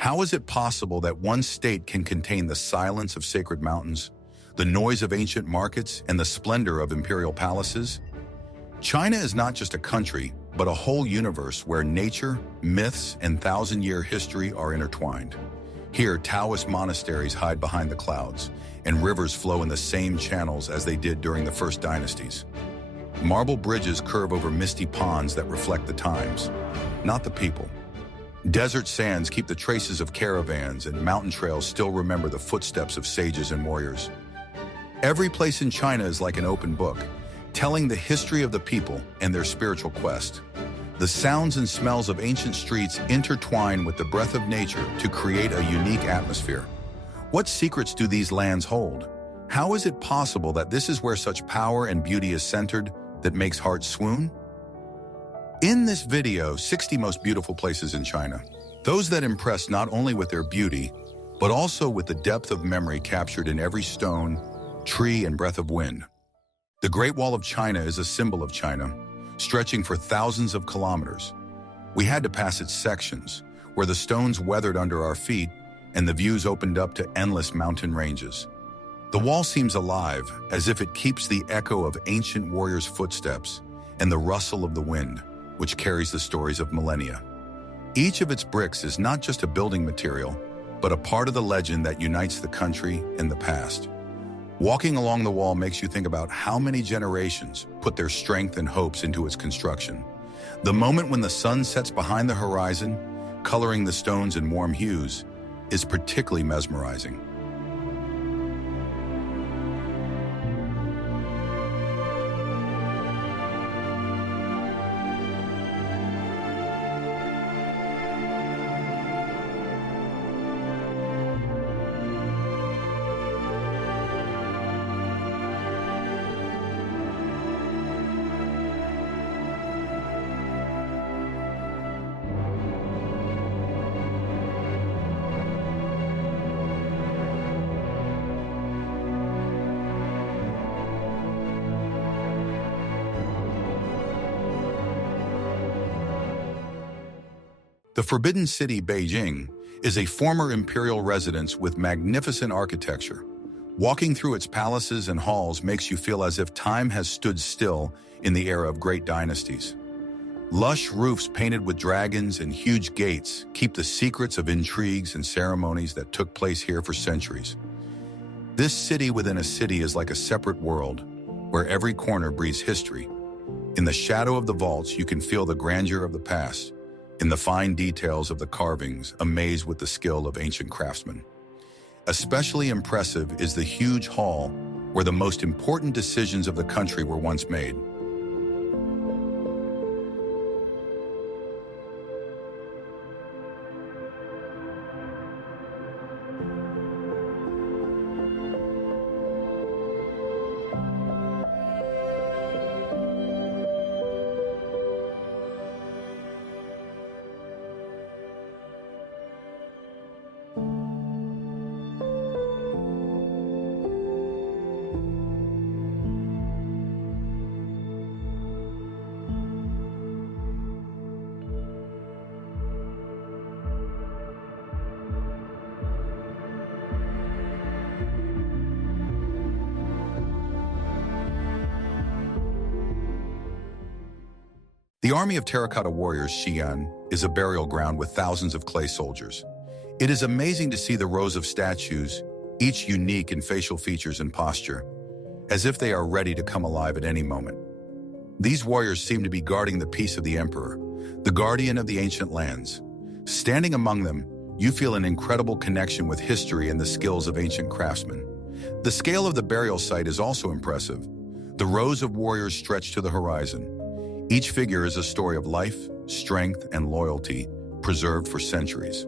How is it possible that one state can contain the silence of sacred mountains, the noise of ancient markets, and the splendor of imperial palaces? China is not just a country, but a whole universe where nature, myths, and thousand-year history are intertwined. Here, Taoist monasteries hide behind the clouds, and rivers flow in the same channels as they did during the first dynasties. Marble bridges curve over misty ponds that reflect the times, not the people. Desert sands keep the traces of caravans, and mountain trails still remember the footsteps of sages and warriors. Every place in China is like an open book, telling the history of the people and their spiritual quest. The sounds and smells of ancient streets intertwine with the breath of nature to create a unique atmosphere. What secrets do these lands hold? How is it possible that this is where such power and beauty is centered that makes hearts swoon? In this video, 60 most beautiful places in China. Those that impress not only with their beauty, but also with the depth of memory captured in every stone, tree, and breath of wind. The Great Wall of China is a symbol of China, stretching for thousands of kilometers. We had to pass its sections, where the stones weathered under our feet and the views opened up to endless mountain ranges. The wall seems alive, as if it keeps the echo of ancient warriors' footsteps and the rustle of the wind, which carries the stories of millennia. Each of its bricks is not just a building material, but a part of the legend that unites the country and the past. Walking along the wall makes you think about how many generations put their strength and hopes into its construction. The moment when the sun sets behind the horizon, coloring the stones in warm hues, is particularly mesmerizing. The Forbidden City, Beijing, is a former imperial residence with magnificent architecture. Walking through its palaces and halls makes you feel as if time has stood still in the era of great dynasties. Lush roofs painted with dragons and huge gates keep the secrets of intrigues and ceremonies that took place here for centuries. This city within a city is like a separate world, where every corner breathes history. In the shadow of the vaults, you can feel the grandeur of the past. In the fine details of the carvings, amazed with the skill of ancient craftsmen. Especially impressive is the huge hall where the most important decisions of the country were once made. The army of terracotta warriors, Xi'an, is a burial ground with thousands of clay soldiers. It is amazing to see the rows of statues, each unique in facial features and posture, as if they are ready to come alive at any moment. These warriors seem to be guarding the peace of the emperor, the guardian of the ancient lands. Standing among them, you feel an incredible connection with history and the skills of ancient craftsmen. The scale of the burial site is also impressive. The rows of warriors stretch to the horizon. Each figure is a story of life, strength, and loyalty, preserved for centuries.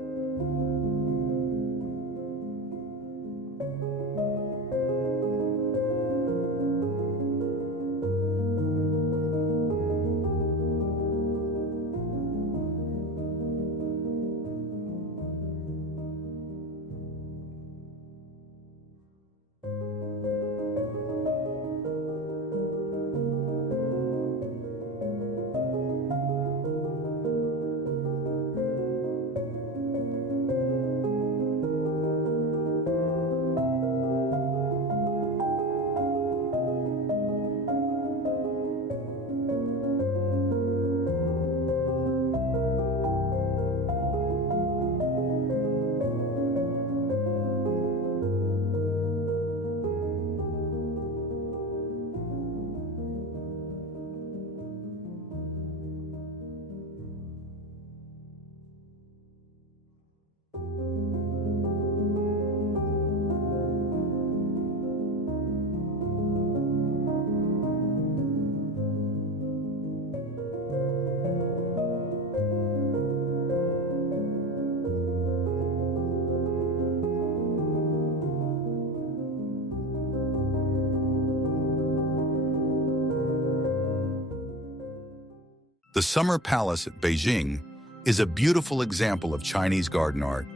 The Summer Palace at Beijing is a beautiful example of Chinese garden art.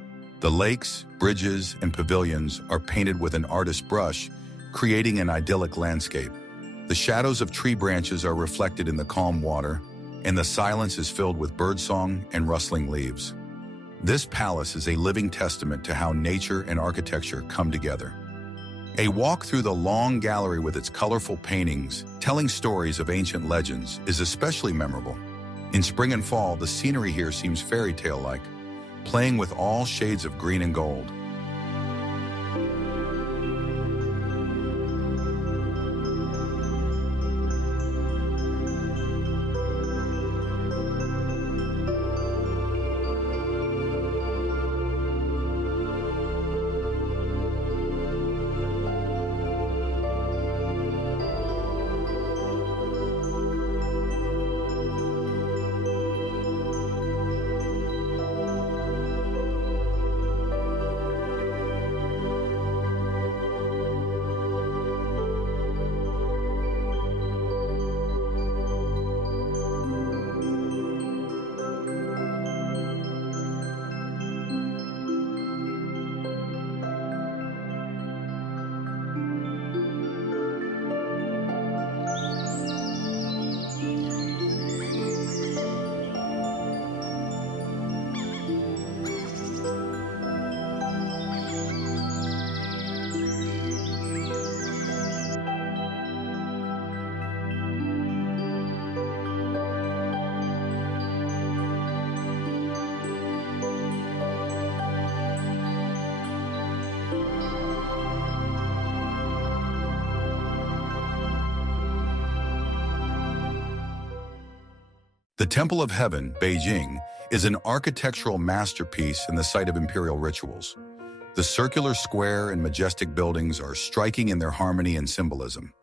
The lakes, bridges, and pavilions are painted with an artist's brush, creating an idyllic landscape. The shadows of tree branches are reflected in the calm water, and the silence is filled with birdsong and rustling leaves. This palace is a living testament to how nature and architecture come together. A walk through the long gallery with its colorful paintings, telling stories of ancient legends, is especially memorable. In spring and fall, the scenery here seems fairy tale-like, playing with all shades of green and gold. The Temple of Heaven, Beijing, is an architectural masterpiece and the site of imperial rituals. The circular square and majestic buildings are striking in their harmony and symbolism.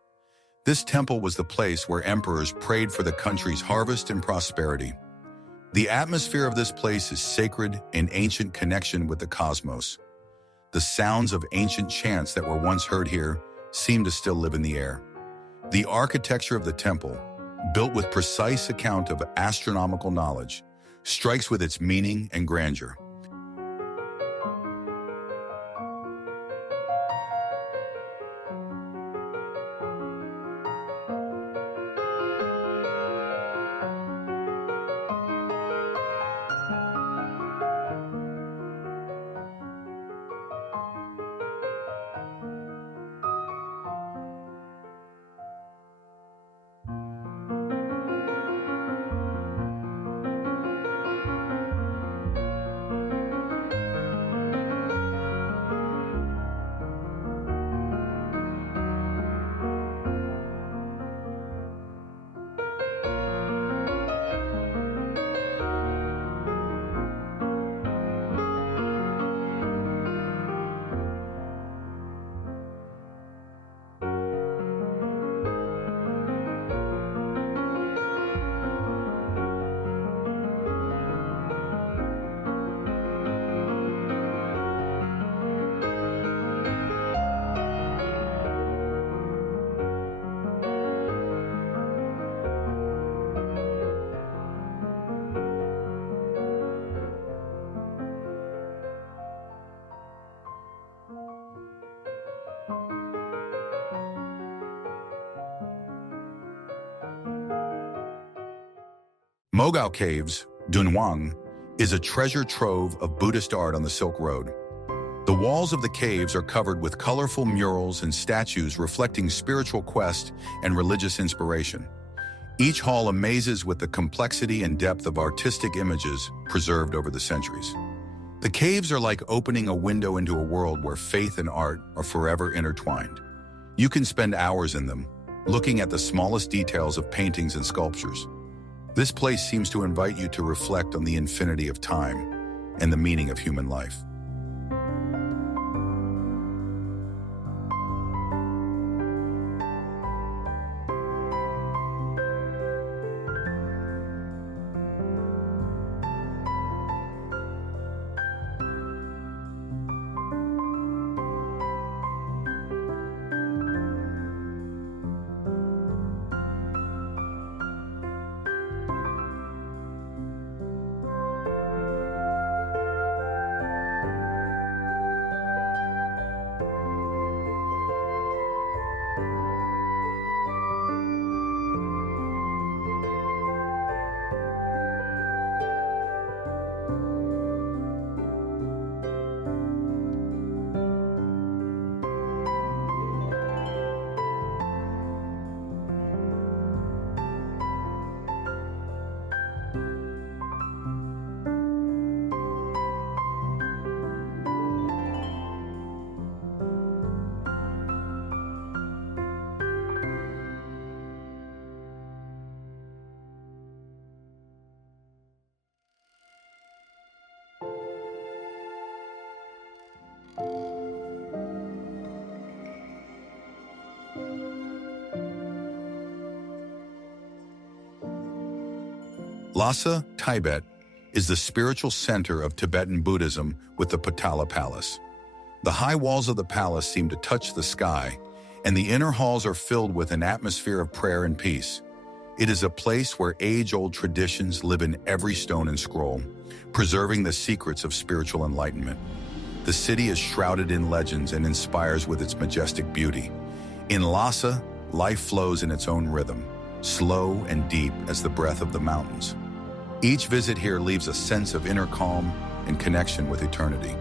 This temple was the place where emperors prayed for the country's harvest and prosperity. The atmosphere of this place is sacred and ancient connection with the cosmos. The sounds of ancient chants that were once heard here seem to still live in the air. The architecture of the temple, built with precise account of astronomical knowledge, strikes with its meaning and grandeur. Mogao Caves, Dunhuang, is a treasure trove of Buddhist art on the Silk Road. The walls of the caves are covered with colorful murals and statues reflecting spiritual quest and religious inspiration. Each hall amazes with the complexity and depth of artistic images preserved over the centuries. The caves are like opening a window into a world where faith and art are forever intertwined. You can spend hours in them, looking at the smallest details of paintings and sculptures. This place seems to invite you to reflect on the infinity of time and the meaning of human life. Lhasa, Tibet, is the spiritual center of Tibetan Buddhism with the Potala Palace. The high walls of the palace seem to touch the sky, and the inner halls are filled with an atmosphere of prayer and peace. It is a place where age-old traditions live in every stone and scroll, preserving the secrets of spiritual enlightenment. The city is shrouded in legends and inspires with its majestic beauty. In Lhasa, life flows in its own rhythm, slow and deep as the breath of the mountains. Each visit here leaves a sense of inner calm and connection with eternity.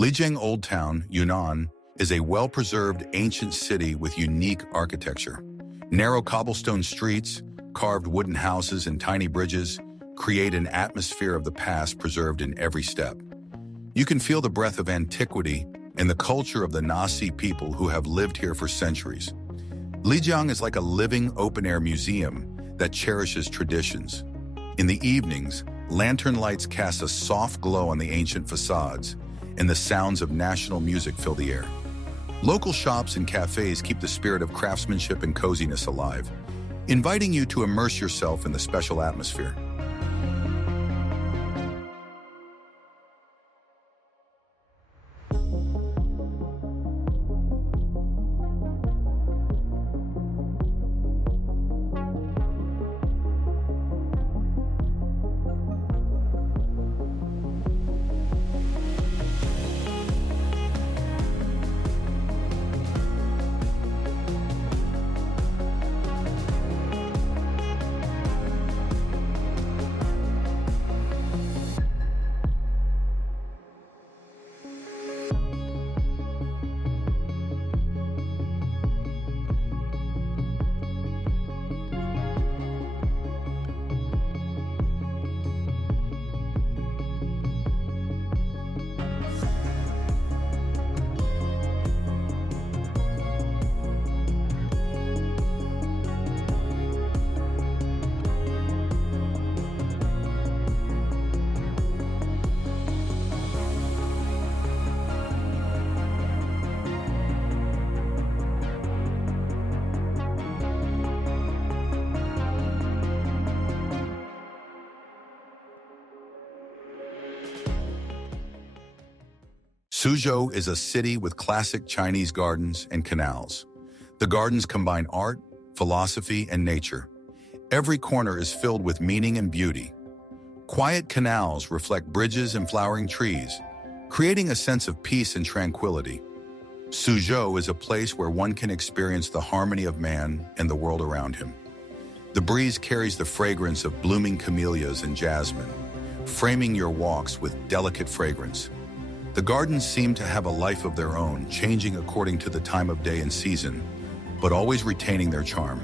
Lijiang Old Town, Yunnan, is a well-preserved ancient city with unique architecture. Narrow cobblestone streets, carved wooden houses, and tiny bridges create an atmosphere of the past preserved in every step. You can feel the breath of antiquity and the culture of the Nasi people who have lived here for centuries. Lijiang is like a living open-air museum that cherishes traditions. In the evenings, lantern lights cast a soft glow on the ancient facades, and the sounds of national music fill the air. Local shops and cafes keep the spirit of craftsmanship and coziness alive, inviting you to immerse yourself in the special atmosphere. Suzhou is a city with classic Chinese gardens and canals. The gardens combine art, philosophy, and nature. Every corner is filled with meaning and beauty. Quiet canals reflect bridges and flowering trees, creating a sense of peace and tranquility. Suzhou is a place where one can experience the harmony of man and the world around him. The breeze carries the fragrance of blooming camellias and jasmine, framing your walks with delicate fragrance. The gardens seem to have a life of their own, changing according to the time of day and season, but always retaining their charm.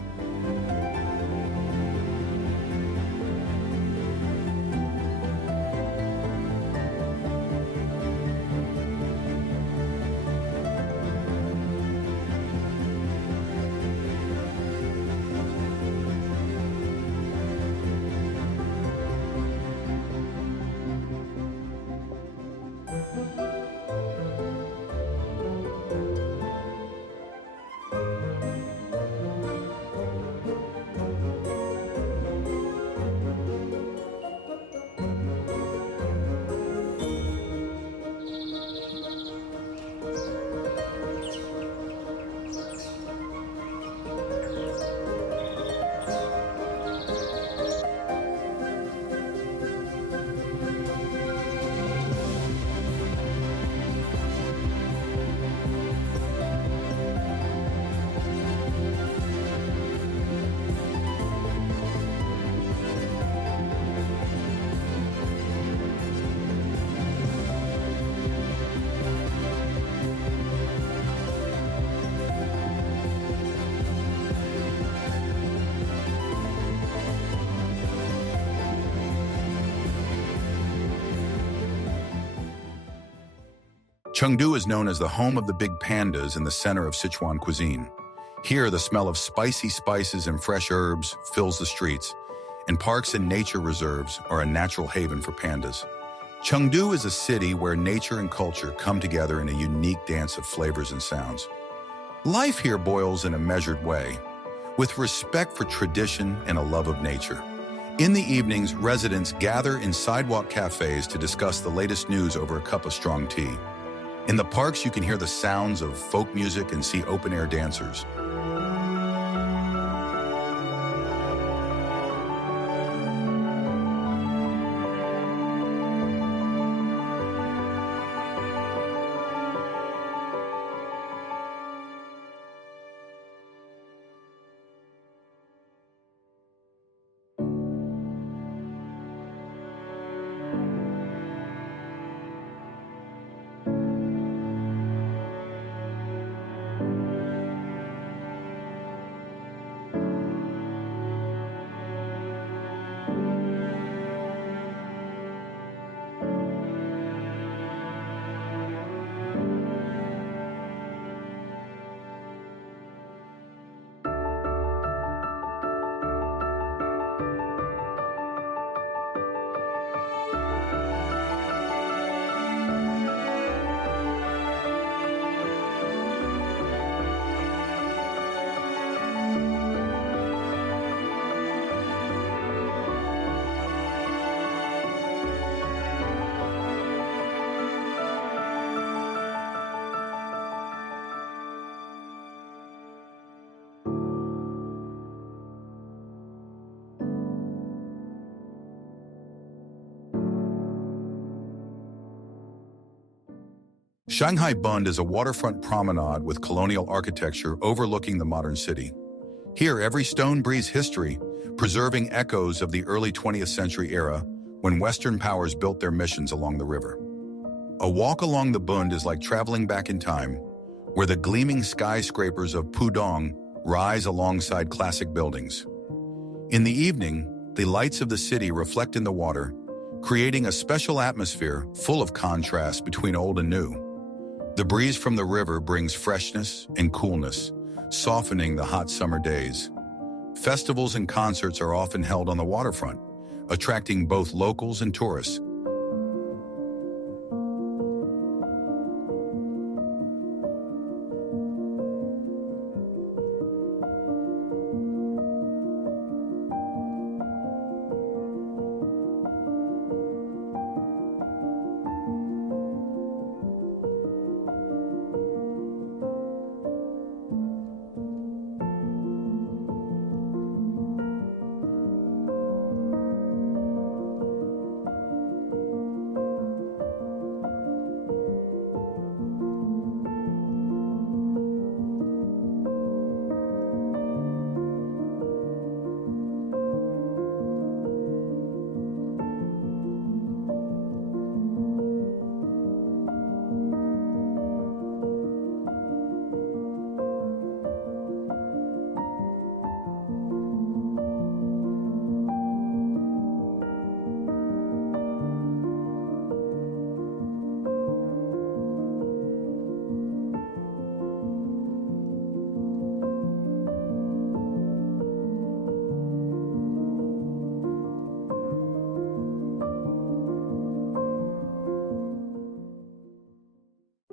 Chengdu is known as the home of the big pandas and the center of Sichuan cuisine. Here, the smell of spicy spices and fresh herbs fills the streets, and parks and nature reserves are a natural haven for pandas. Chengdu is a city where nature and culture come together in a unique dance of flavors and sounds. Life here boils in a measured way, with respect for tradition and a love of nature. In the evenings, residents gather in sidewalk cafes to discuss the latest news over a cup of strong tea. In the parks, you can hear the sounds of folk music and see open-air dancers. Shanghai Bund is a waterfront promenade with colonial architecture overlooking the modern city. Here, every stone breathes history, preserving echoes of the early 20th century era when Western powers built their missions along the river. A walk along the Bund is like traveling back in time, where the gleaming skyscrapers of Pudong rise alongside classic buildings. In the evening, the lights of the city reflect in the water, creating a special atmosphere full of contrast between old and new. The breeze from the river brings freshness and coolness, softening the hot summer days. Festivals and concerts are often held on the waterfront, attracting both locals and tourists.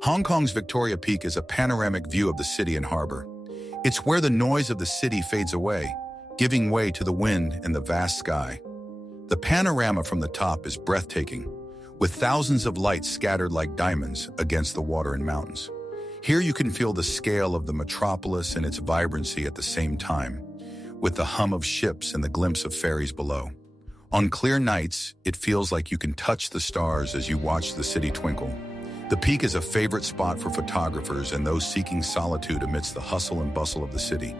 Hong Kong's Victoria Peak is a panoramic view of the city and harbor. It's where the noise of the city fades away, giving way to the wind and the vast sky. The panorama from the top is breathtaking, with thousands of lights scattered like diamonds against the water and mountains. Here you can feel the scale of the metropolis and its vibrancy at the same time, with the hum of ships and the glimpse of ferries below. On clear nights, it feels like you can touch the stars as you watch the city twinkle. The peak is a favorite spot for photographers and those seeking solitude amidst the hustle and bustle of the city.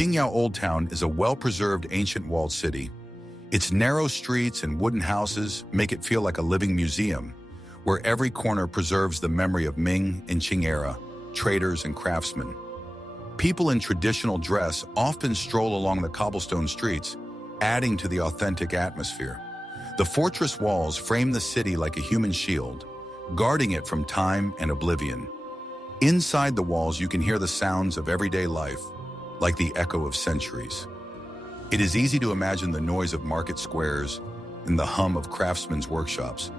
Pingyao Old Town is a well-preserved ancient walled city. Its narrow streets and wooden houses make it feel like a living museum, where every corner preserves the memory of Ming and Qing era, traders and craftsmen. People in traditional dress often stroll along the cobblestone streets, adding to the authentic atmosphere. The fortress walls frame the city like a human shield, guarding it from time and oblivion. Inside the walls, you can hear the sounds of everyday life, like the echo of centuries. It is easy to imagine the noise of market squares and the hum of craftsmen's workshops.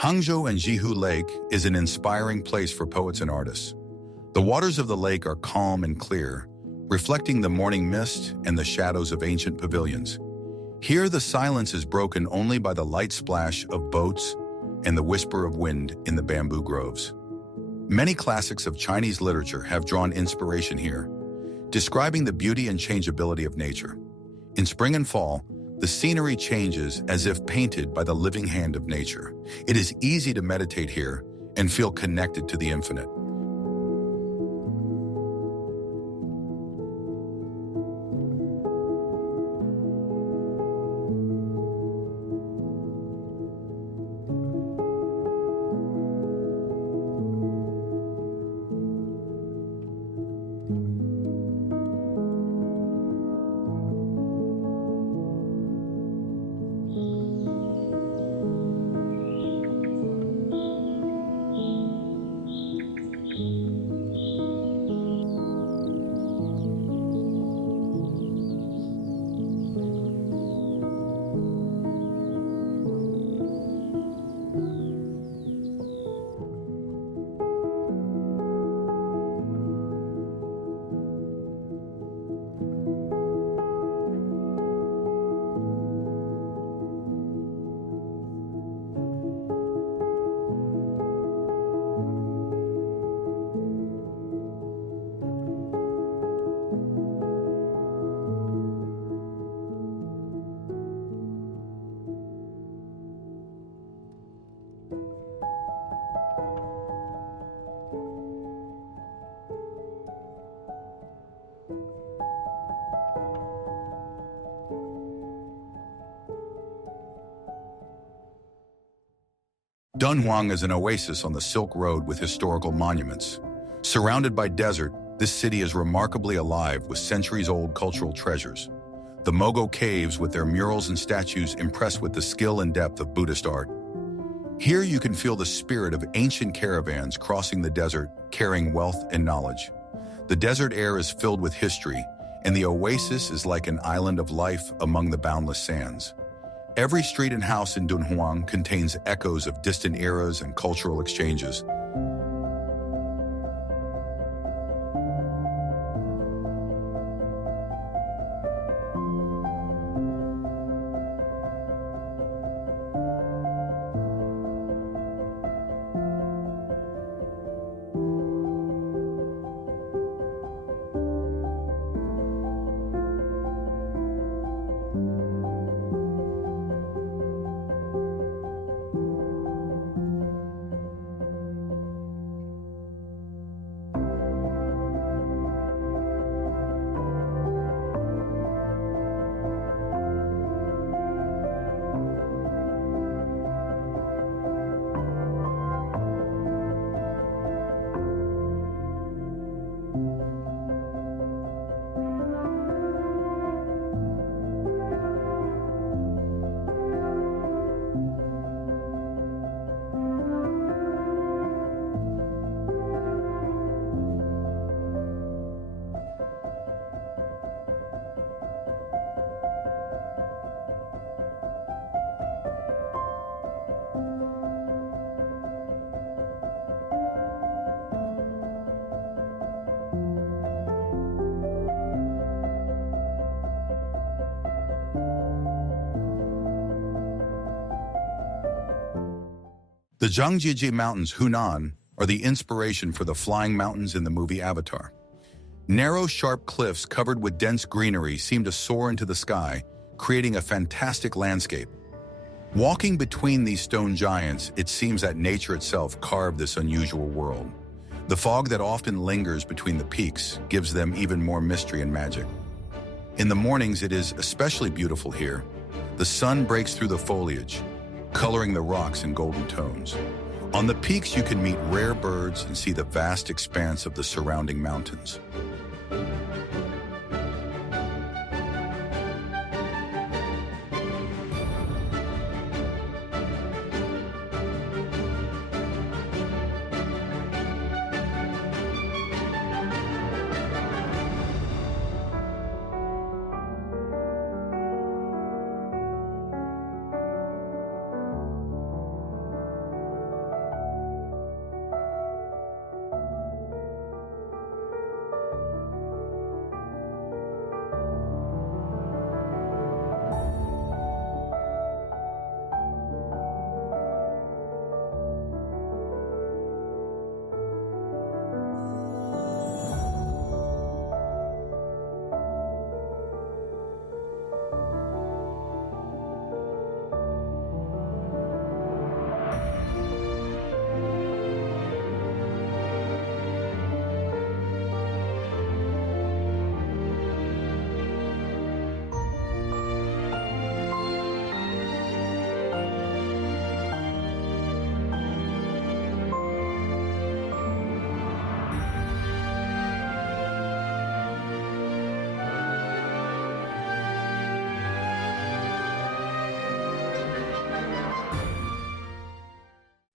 Hangzhou and Jihu Lake is an inspiring place for poets and artists. The waters of the lake are calm and clear, reflecting the morning mist and the shadows of ancient pavilions. Here, the silence is broken only by the light splash of boats and the whisper of wind in the bamboo groves. Many classics of Chinese literature have drawn inspiration here, describing the beauty and changeability of nature. In spring and fall, the scenery changes as if painted by the living hand of nature. It is easy to meditate here and feel connected to the infinite. Dunhuang is an oasis on the Silk Road with historical monuments. Surrounded by desert, this city is remarkably alive with centuries-old cultural treasures. The Mogo Caves with their murals and statues impress with the skill and depth of Buddhist art. Here you can feel the spirit of ancient caravans crossing the desert, carrying wealth and knowledge. The desert air is filled with history, and the oasis is like an island of life among the boundless sands. Every street and house in Dunhuang contains echoes of distant eras and cultural exchanges. The Zhangjiajie Mountains, Hunan, are the inspiration for the flying mountains in the movie Avatar. Narrow, sharp cliffs covered with dense greenery seem to soar into the sky, creating a fantastic landscape. Walking between these stone giants, it seems that nature itself carved this unusual world. The fog that often lingers between the peaks gives them even more mystery and magic. In the mornings, it is especially beautiful here. The sun breaks through the foliage, coloring the rocks in golden tones. On the peaks, you can meet rare birds and see the vast expanse of the surrounding mountains.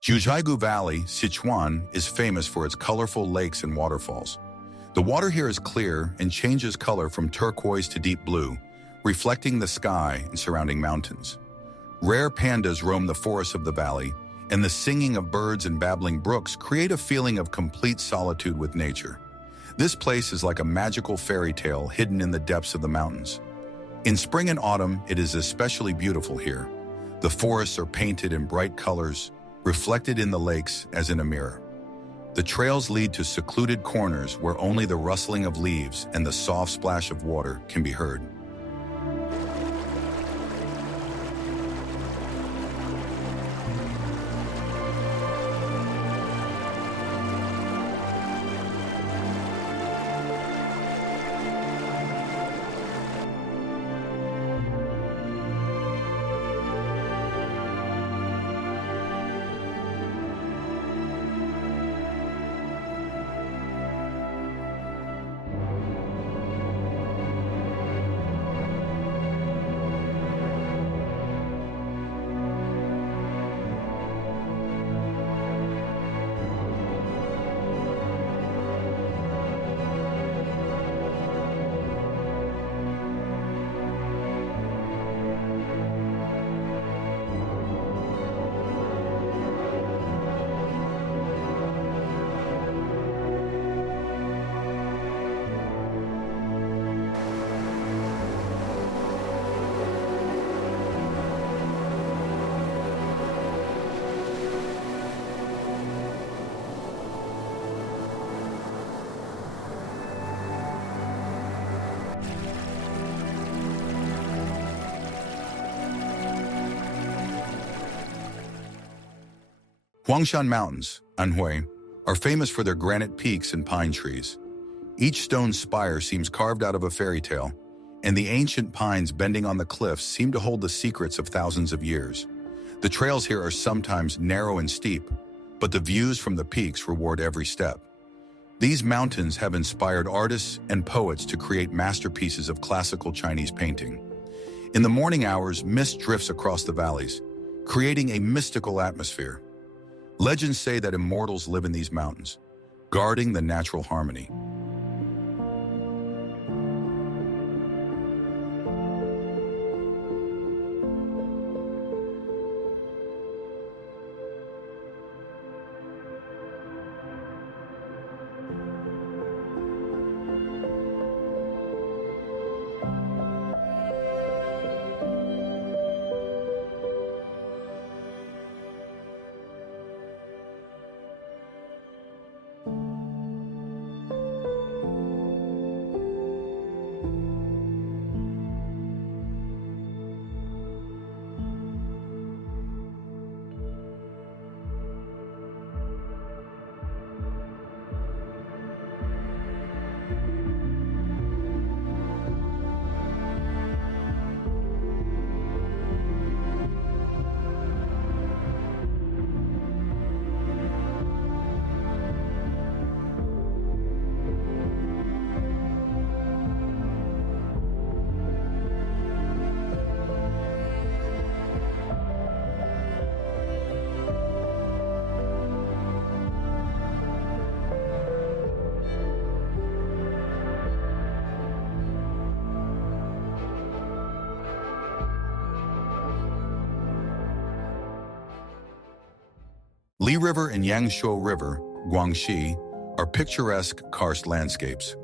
Jiuzhaigou Valley, Sichuan, is famous for its colorful lakes and waterfalls. The water here is clear and changes color from turquoise to deep blue, reflecting the sky and surrounding mountains. Rare pandas roam the forests of the valley, and the singing of birds and babbling brooks create a feeling of complete solitude with nature. This place is like a magical fairy tale hidden in the depths of the mountains. In spring and autumn, it is especially beautiful here. The forests are painted in bright colors, reflected in the lakes as in a mirror. The trails lead to secluded corners where only the rustling of leaves and the soft splash of water can be heard. Huangshan Mountains, Anhui, are famous for their granite peaks and pine trees. Each stone spire seems carved out of a fairy tale, and the ancient pines bending on the cliffs seem to hold the secrets of thousands of years. The trails here are sometimes narrow and steep, but the views from the peaks reward every step. These mountains have inspired artists and poets to create masterpieces of classical Chinese painting. In the morning hours, mist drifts across the valleys, creating a mystical atmosphere. Legends say that immortals live in these mountains, guarding the natural harmony. Li River and Yangshuo River, Guangxi, are picturesque karst landscapes.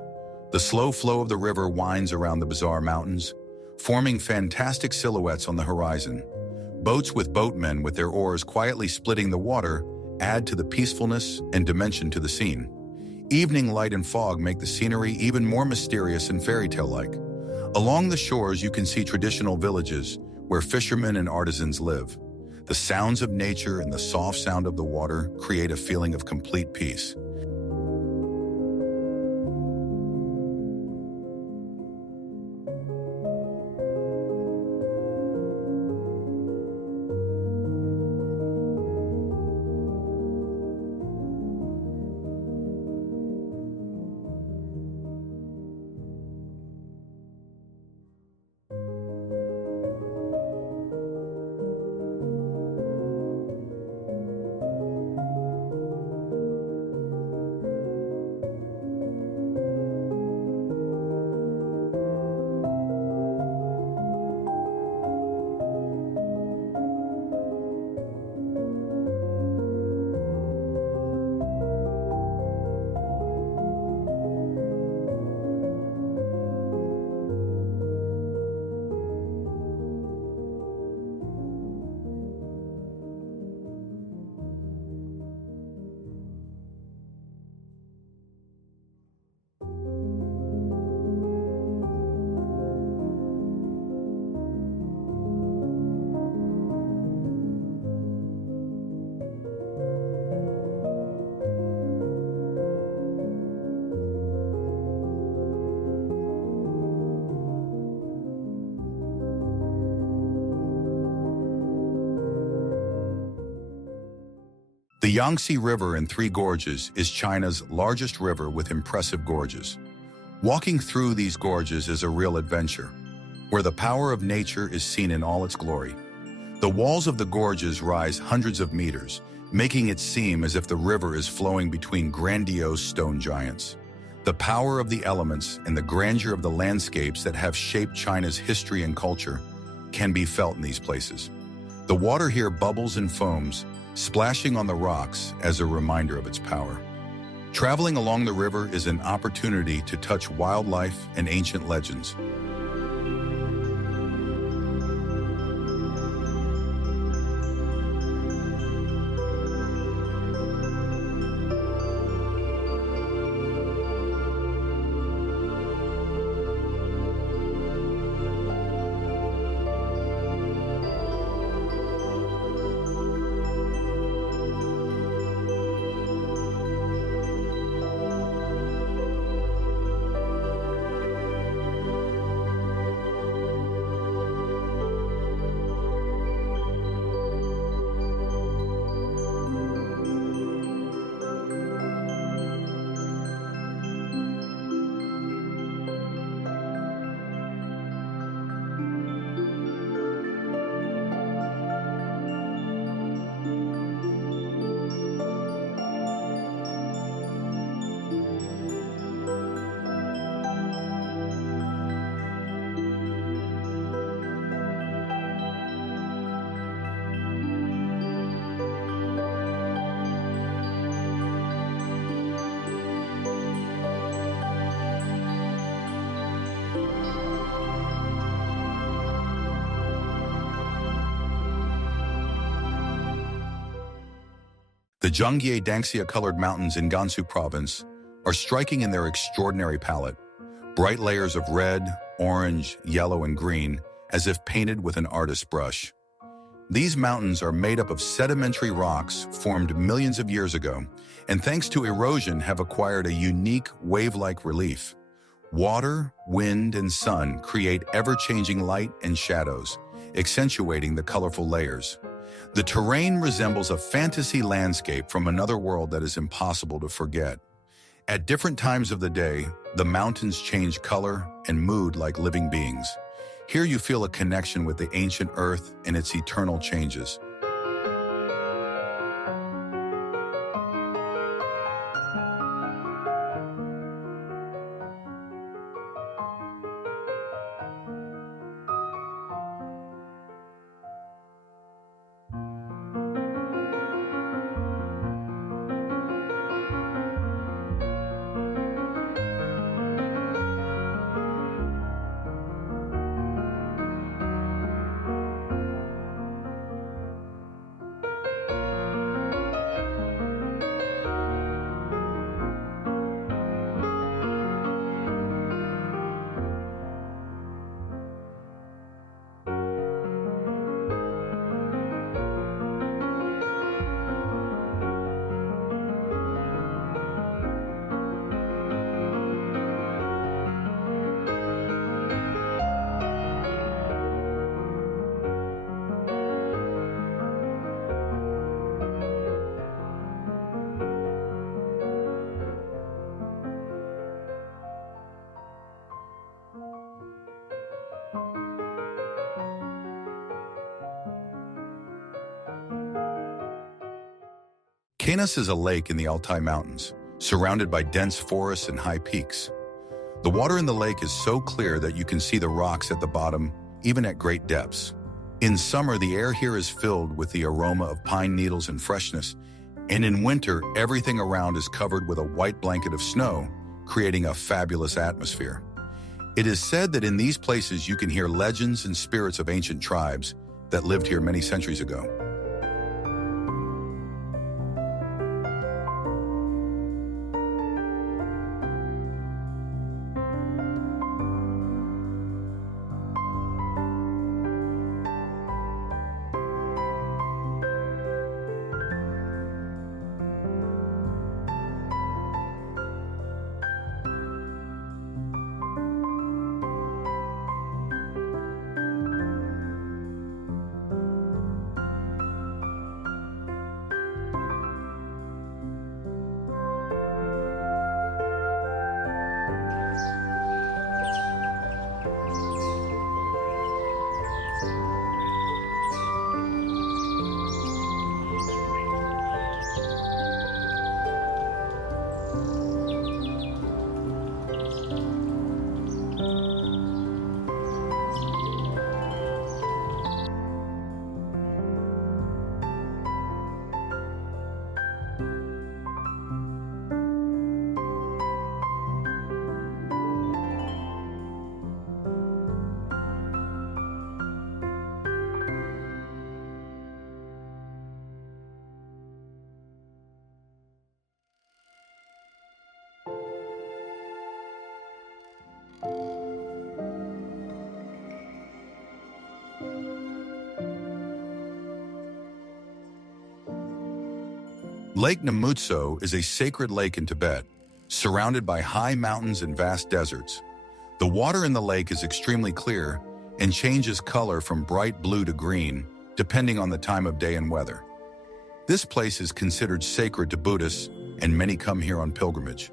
The slow flow of the river winds around the bizarre mountains, forming fantastic silhouettes on the horizon. Boats with boatmen with their oars quietly splitting the water add to the peacefulness and dimension to the scene. Evening light and fog make the scenery even more mysterious and fairy tale-like. Along the shores, you can see traditional villages where fishermen and artisans live. The sounds of nature and the soft sound of the water create a feeling of complete peace. The Yangtze River in Three Gorges is China's largest river with impressive gorges. Walking through these gorges is a real adventure, where the power of nature is seen in all its glory. The walls of the gorges rise hundreds of meters, making it seem as if the river is flowing between grandiose stone giants. The power of the elements and the grandeur of the landscapes that have shaped China's history and culture can be felt in these places. The water here bubbles and foams, splashing on the rocks as a reminder of its power. Traveling along the river is an opportunity to touch wildlife and ancient legends. The Zhangye Dangxia-colored mountains in Gansu province are striking in their extraordinary palette. Bright layers of red, orange, yellow, and green, as if painted with an artist's brush. These mountains are made up of sedimentary rocks formed millions of years ago, and thanks to erosion have acquired a unique wave-like relief. Water, wind, and sun create ever-changing light and shadows, accentuating the colorful layers. The terrain resembles a fantasy landscape from another world that is impossible to forget. At different times of the day, the mountains change color and mood like living beings. Here you feel a connection with the ancient earth and its eternal changes. Canis is a lake in the Altai Mountains, surrounded by dense forests and high peaks. The water in the lake is so clear that you can see the rocks at the bottom, even at great depths. In summer, the air here is filled with the aroma of pine needles and freshness, and in winter, everything around is covered with a white blanket of snow, creating a fabulous atmosphere. It is said that in these places you can hear legends and spirits of ancient tribes that lived here many centuries ago. Lake Namutso is a sacred lake in Tibet, surrounded by high mountains and vast deserts. The water in the lake is extremely clear and changes color from bright blue to green, depending on the time of day and weather. This place is considered sacred to Buddhists, and many come here on pilgrimage,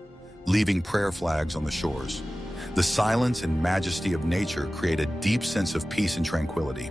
leaving prayer flags on the shores. The silence and majesty of nature create a deep sense of peace and tranquility.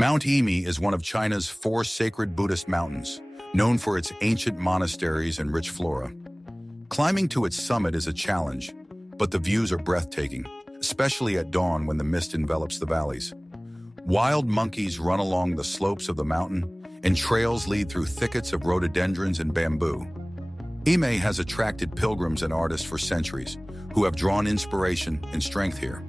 Mount Emi is one of China's 4 sacred Buddhist mountains, known for its ancient monasteries and rich flora. Climbing to its summit is a challenge, but the views are breathtaking, especially at dawn when the mist envelops the valleys. Wild monkeys run along the slopes of the mountain, and trails lead through thickets of rhododendrons and bamboo. Emi has attracted pilgrims and artists for centuries, who have drawn inspiration and strength here.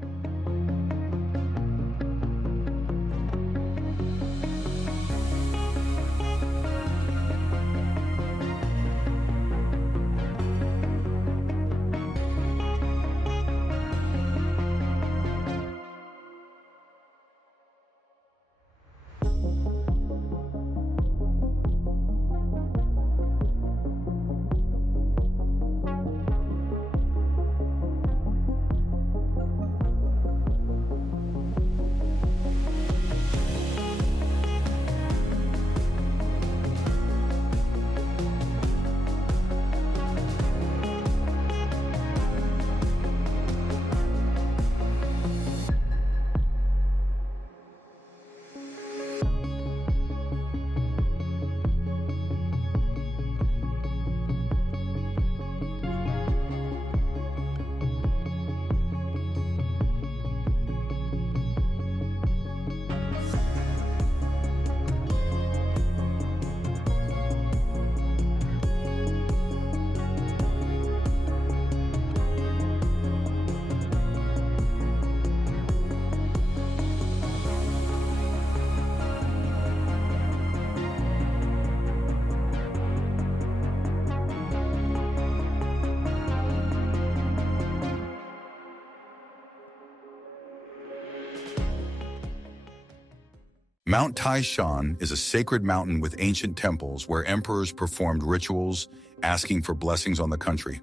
Mount Taishan is a sacred mountain with ancient temples where emperors performed rituals asking for blessings on the country.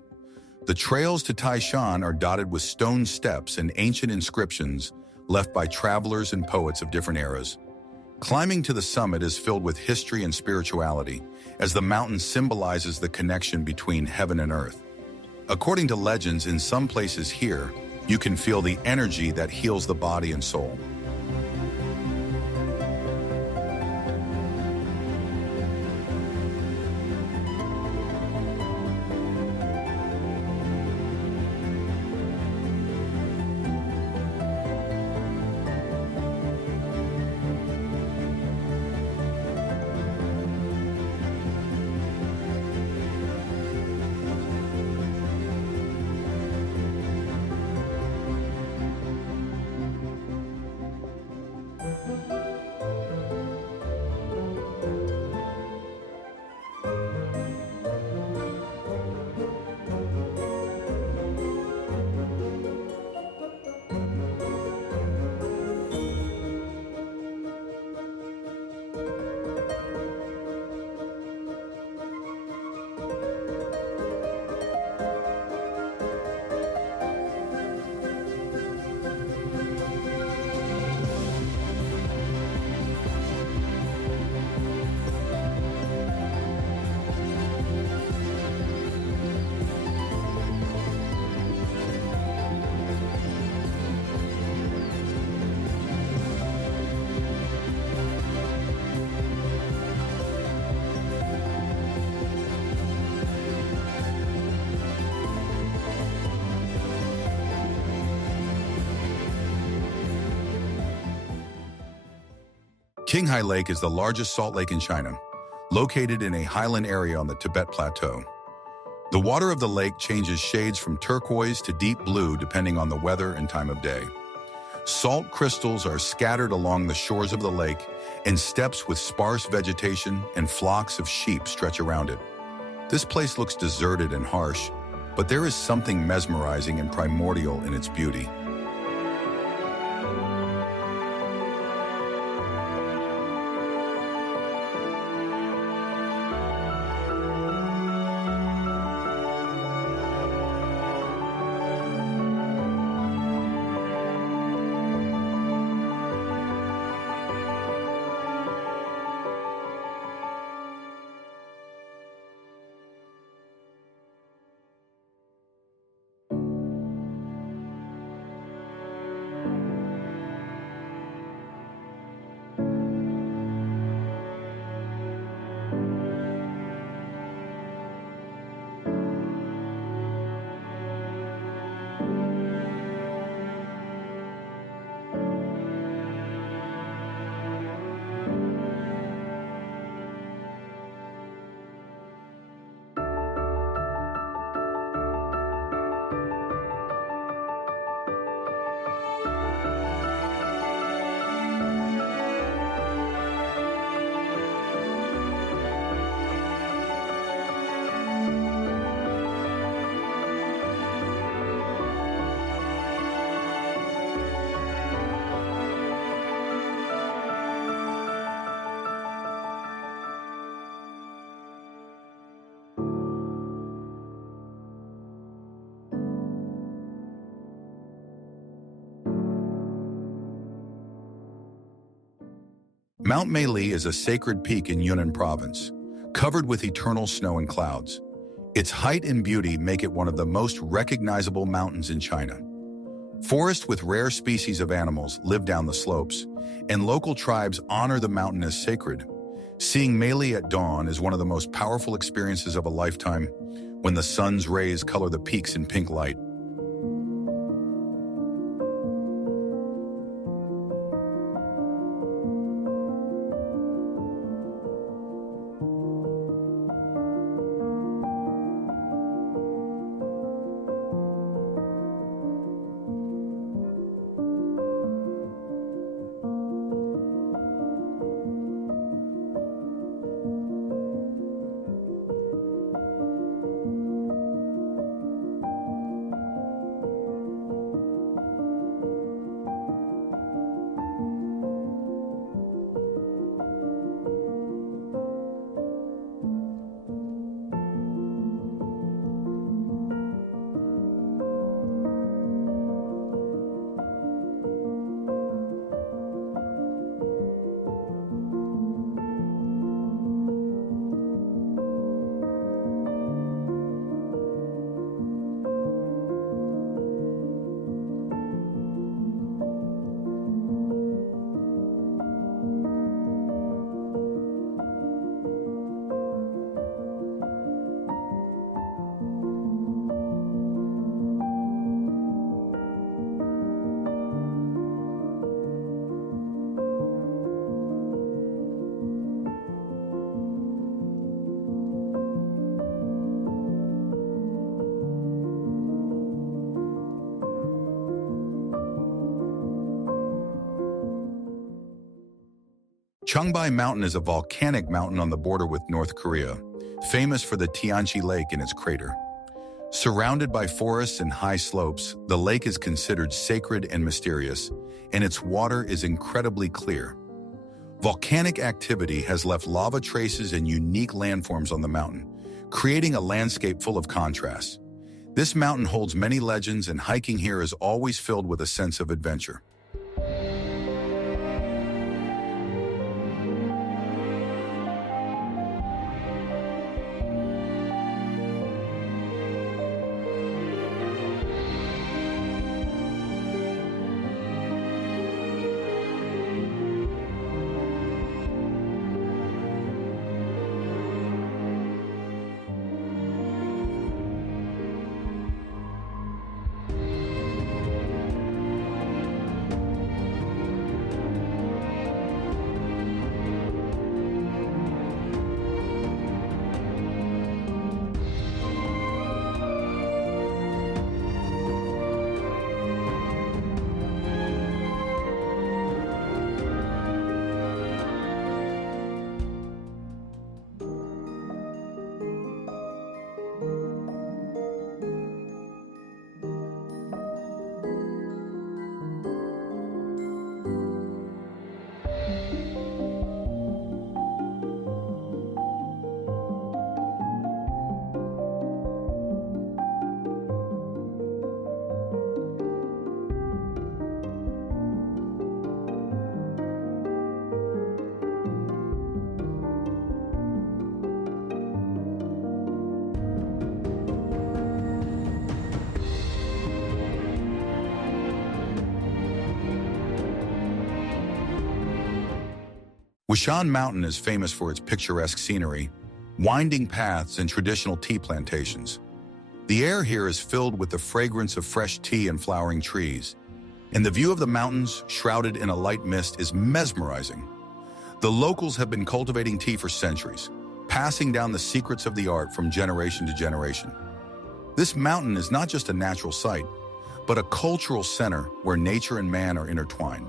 The trails to Taishan are dotted with stone steps and ancient inscriptions left by travelers and poets of different eras. Climbing to the summit is filled with history and spirituality, as the mountain symbolizes the connection between heaven and earth. According to legends, in some places here, you can feel the energy that heals the body and soul. Qinghai Lake is the largest salt lake in China, located in a highland area on the Tibet Plateau. The water of the lake changes shades from turquoise to deep blue depending on the weather and time of day. Salt crystals are scattered along the shores of the lake, and steps with sparse vegetation and flocks of sheep stretch around it. This place looks deserted and harsh, but there is something mesmerizing and primordial in its beauty. Mount Meili is a sacred peak in Yunnan province, covered with eternal snow and clouds. Its height and beauty make it one of the most recognizable mountains in China. Forests with rare species of animals live down the slopes, and local tribes honor the mountain as sacred. Seeing Meili at dawn is one of the most powerful experiences of a lifetime, when the sun's rays color the peaks in pink light. Chungbai Mountain is a volcanic mountain on the border with North Korea, famous for the Tianchi Lake in its crater. Surrounded by forests and high slopes, the lake is considered sacred and mysterious, and its water is incredibly clear. Volcanic activity has left lava traces and unique landforms on the mountain, creating a landscape full of contrasts. This mountain holds many legends, and hiking here is always filled with a sense of adventure. Wishan Mountain is famous for its picturesque scenery, winding paths, and traditional tea plantations. The air here is filled with the fragrance of fresh tea and flowering trees, and the view of the mountains, shrouded in a light mist, is mesmerizing. The locals have been cultivating tea for centuries, passing down the secrets of the art from generation to generation. This mountain is not just a natural site, but a cultural center where nature and man are intertwined.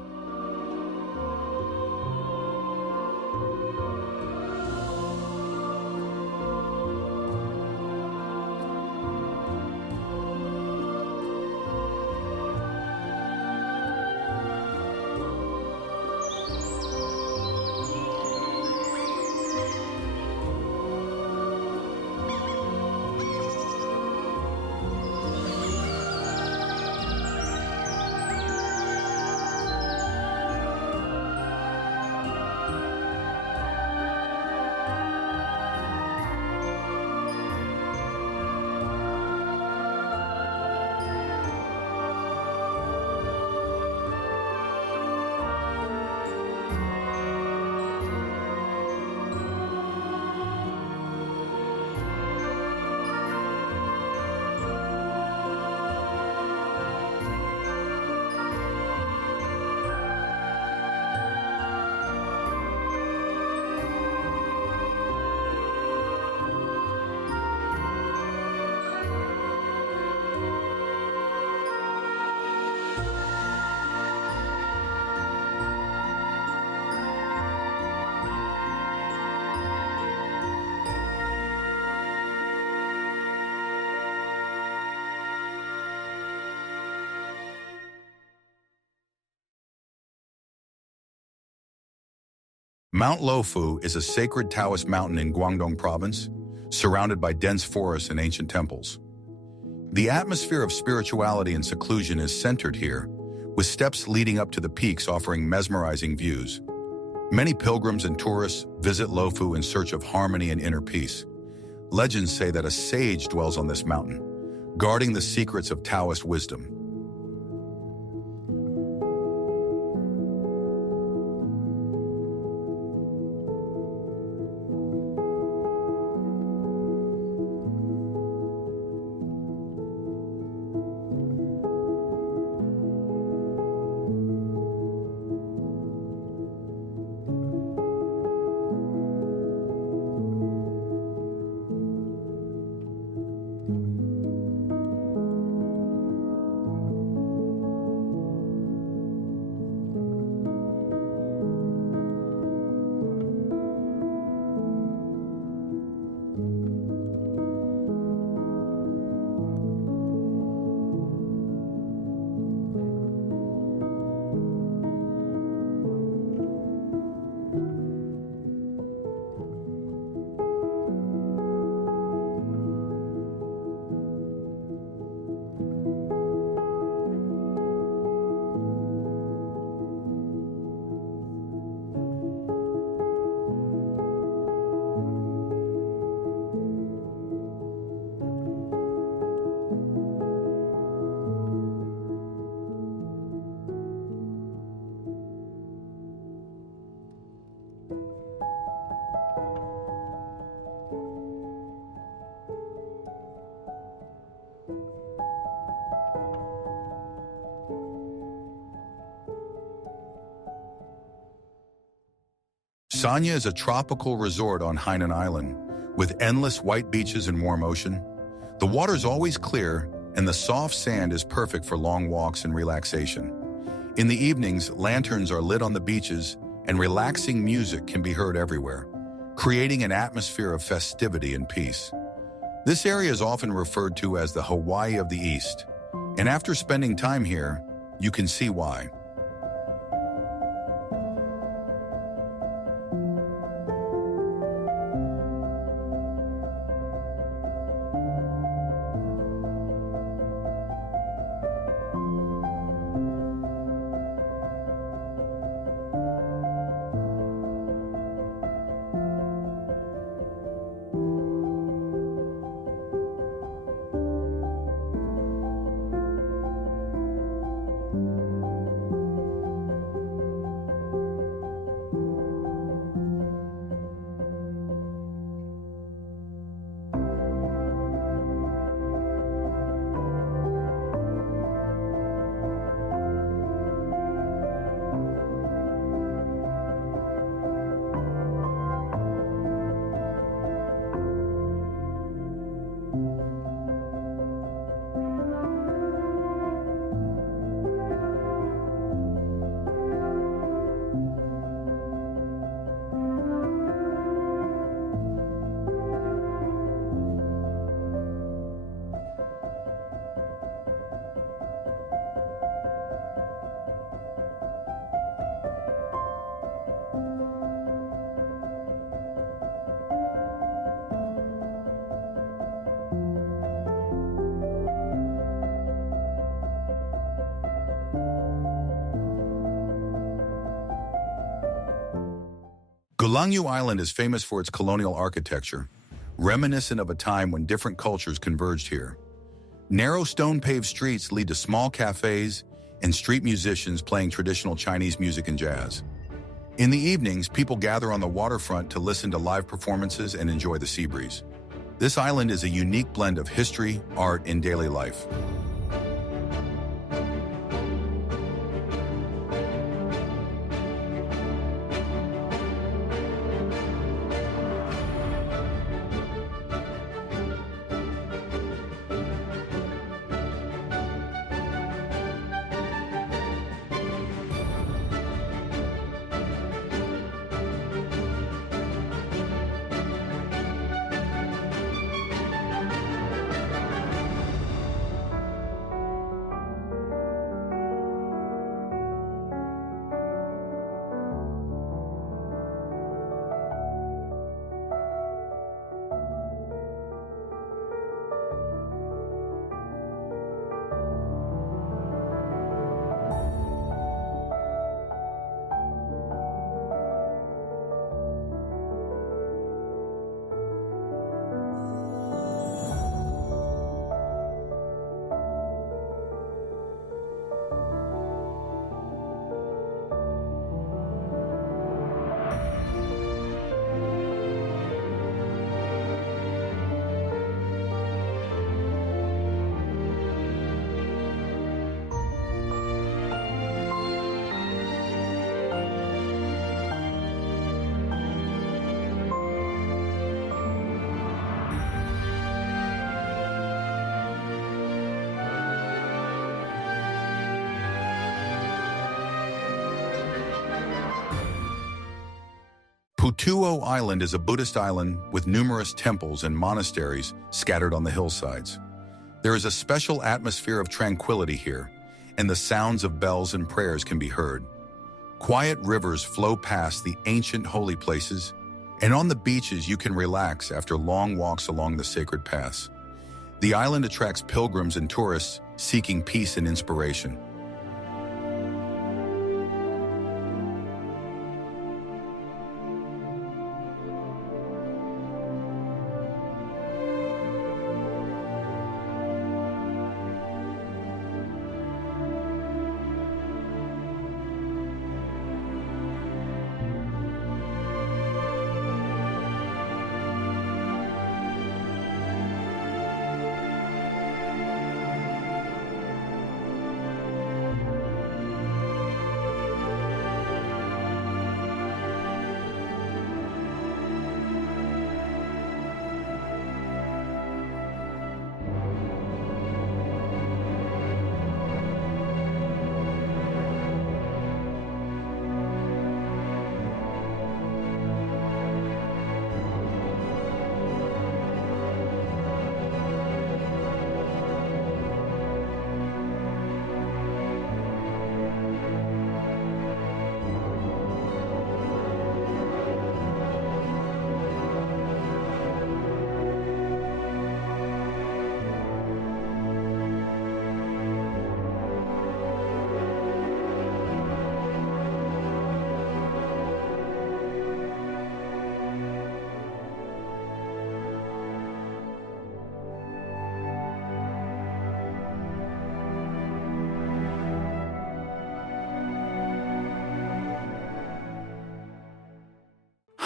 Mount Luofu is a sacred Taoist mountain in Guangdong province, surrounded by dense forests and ancient temples. The atmosphere of spirituality and seclusion is centered here, with steps leading up to the peaks offering mesmerizing views. Many pilgrims and tourists visit Luofu in search of harmony and inner peace. Legends say that a sage dwells on this mountain, guarding the secrets of Taoist wisdom. Sanya is a tropical resort on Hainan Island, with endless white beaches and warm ocean. The water's always clear, and the soft sand is perfect for long walks and relaxation. In the evenings, lanterns are lit on the beaches, and relaxing music can be heard everywhere, creating an atmosphere of festivity and peace. This area is often referred to as the Hawaii of the East, and after spending time here, you can see why. Gulangyu Island is famous for its colonial architecture, reminiscent of a time when different cultures converged here. Narrow stone-paved streets lead to small cafes and street musicians playing traditional Chinese music and jazz. In the evenings, people gather on the waterfront to listen to live performances and enjoy the sea breeze. This island is a unique blend of history, art, and daily life. Putuo Island is a Buddhist island with numerous temples and monasteries scattered on the hillsides. There is a special atmosphere of tranquility here, and the sounds of bells and prayers can be heard. Quiet rivers flow past the ancient holy places, and on the beaches you can relax after long walks along the sacred paths. The island attracts pilgrims and tourists seeking peace and inspiration.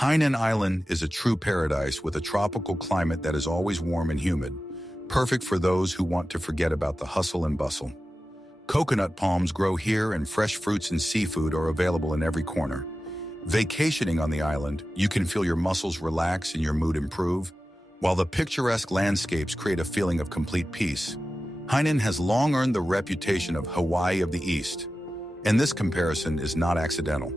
Hainan Island is a true paradise with a tropical climate that is always warm and humid, perfect for those who want to forget about the hustle and bustle. Coconut palms grow here and fresh fruits and seafood are available in every corner. Vacationing on the island, you can feel your muscles relax and your mood improve, while the picturesque landscapes create a feeling of complete peace. Hainan has long earned the reputation of Hawaii of the East, and this comparison is not accidental.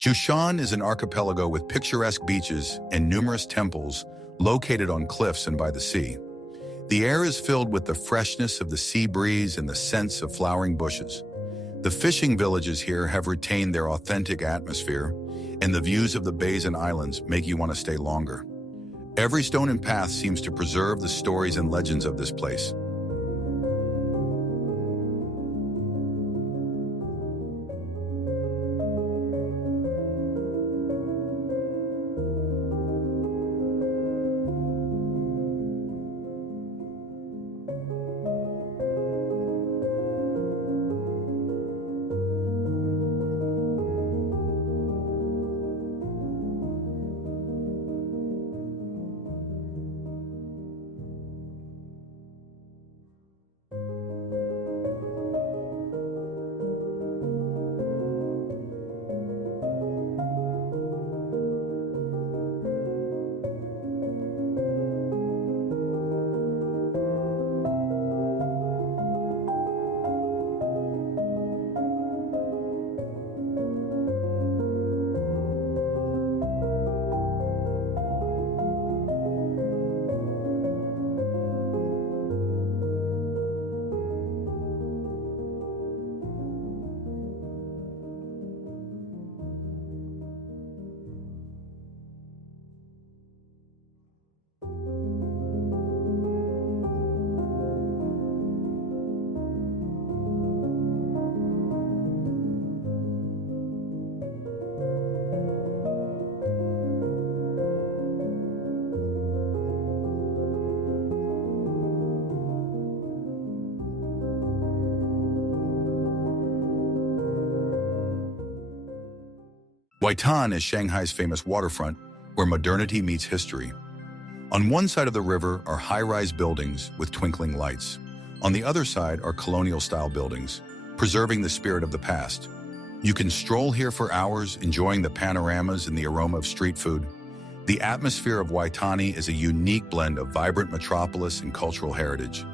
Jushan is an archipelago with picturesque beaches and numerous temples located on cliffs and by the sea. The air is filled with the freshness of the sea breeze and the scents of flowering bushes. The fishing villages here have retained their authentic atmosphere, and the views of the bays and islands make you want to stay longer. Every stone and path seems to preserve the stories and legends of this place. Waitan is Shanghai's famous waterfront, where modernity meets history. On one side of the river are high-rise buildings with twinkling lights. On the other side are colonial-style buildings, preserving the spirit of the past. You can stroll here for hours, enjoying the panoramas and the aroma of street food. The atmosphere of Waitani is a unique blend of vibrant metropolis and cultural heritage.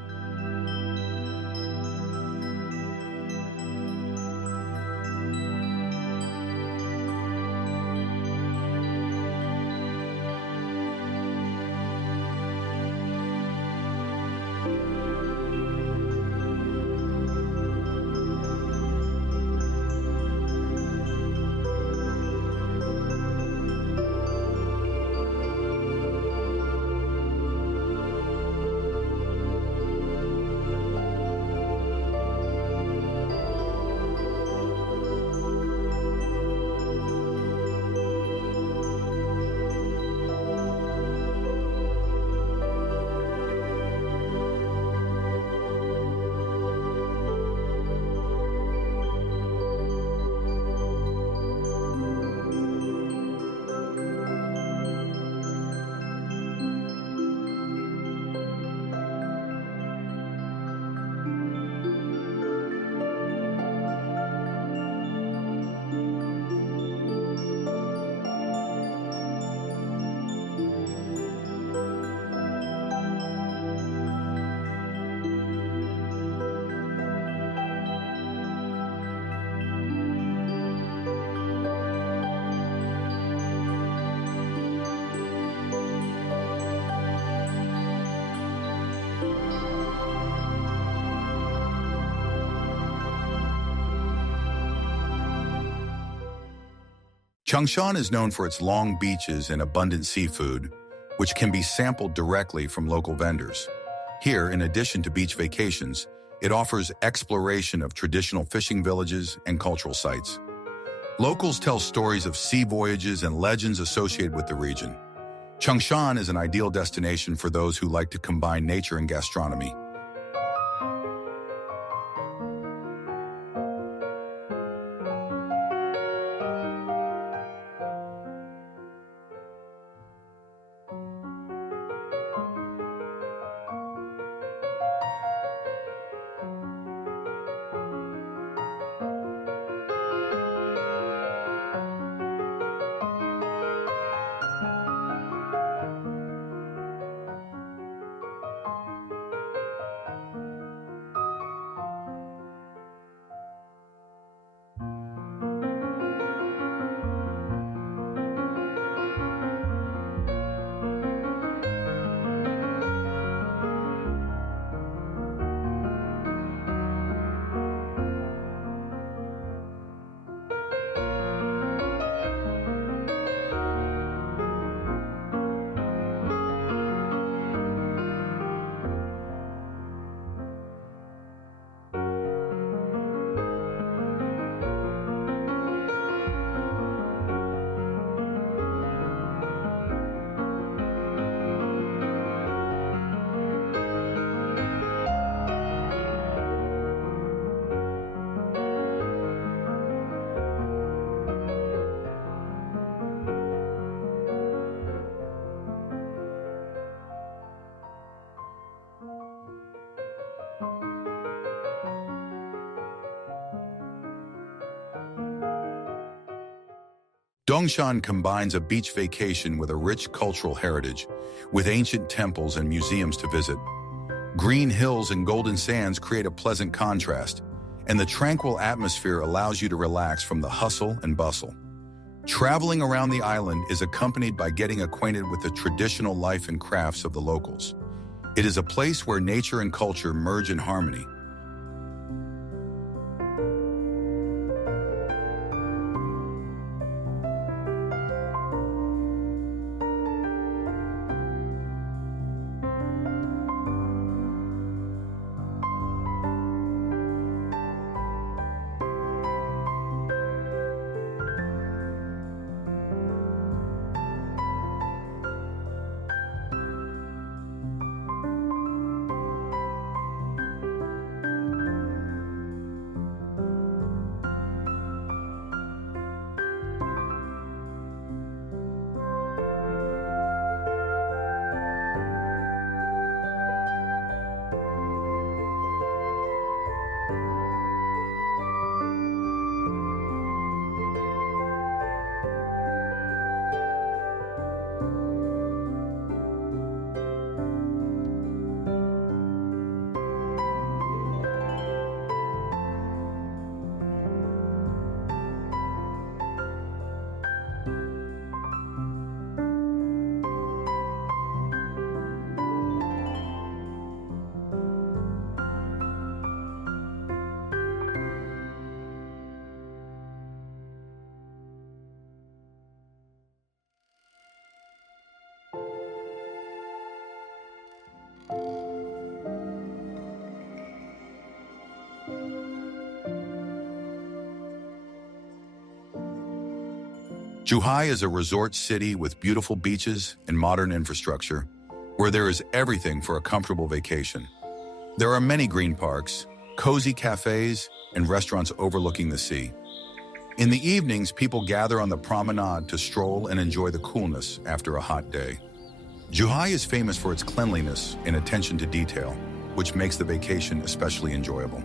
Changshan is known for its long beaches and abundant seafood, which can be sampled directly from local vendors. Here, in addition to beach vacations, it offers exploration of traditional fishing villages and cultural sites. Locals tell stories of sea voyages and legends associated with the region. Changshan is an ideal destination for those who like to combine nature and gastronomy. Dongshan combines a beach vacation with a rich cultural heritage, with ancient temples and museums to visit. Green hills and golden sands create a pleasant contrast, and the tranquil atmosphere allows you to relax from the hustle and bustle. Traveling around the island is accompanied by getting acquainted with the traditional life and crafts of the locals. It is a place where nature and culture merge in harmony. Zhuhai is a resort city with beautiful beaches and modern infrastructure, where there is everything for a comfortable vacation. There are many green parks, cozy cafes, and restaurants overlooking the sea. In the evenings, people gather on the promenade to stroll and enjoy the coolness after a hot day. Zhuhai is famous for its cleanliness and attention to detail, which makes the vacation especially enjoyable.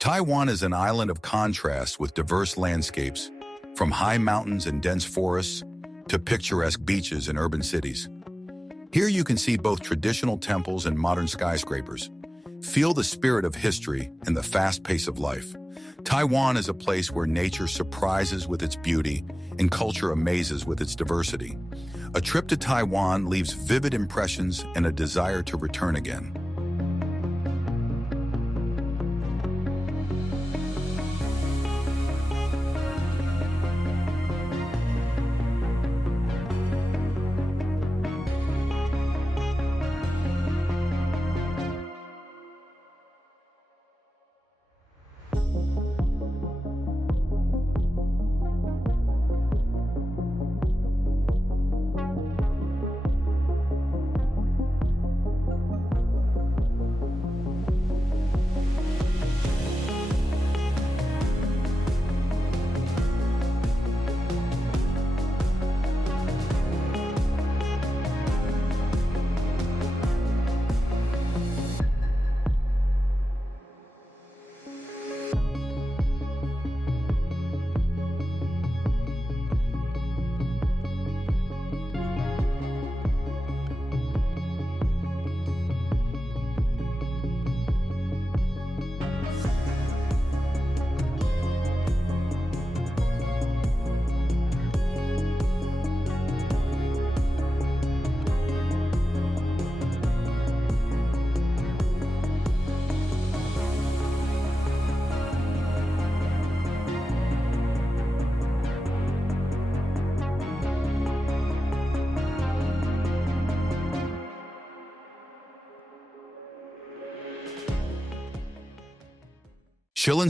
Taiwan is an island of contrast with diverse landscapes, from high mountains and dense forests to picturesque beaches and urban cities. Here you can see both traditional temples and modern skyscrapers. Feel the spirit of history and the fast pace of life. Taiwan is a place where nature surprises with its beauty and culture amazes with its diversity. A trip to Taiwan leaves vivid impressions and a desire to return again.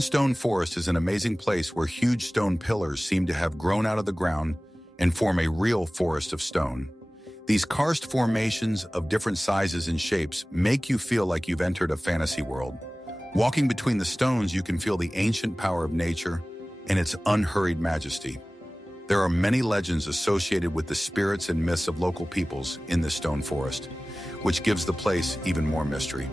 Stone Forest is an amazing place where huge stone pillars seem to have grown out of the ground and form a real forest of stone. These karst formations of different sizes and shapes make you feel like you've entered a fantasy world. Walking between the stones, you can feel the ancient power of nature and its unhurried majesty. There are many legends associated with the spirits and myths of local peoples in this stone forest, which gives the place even more mystery.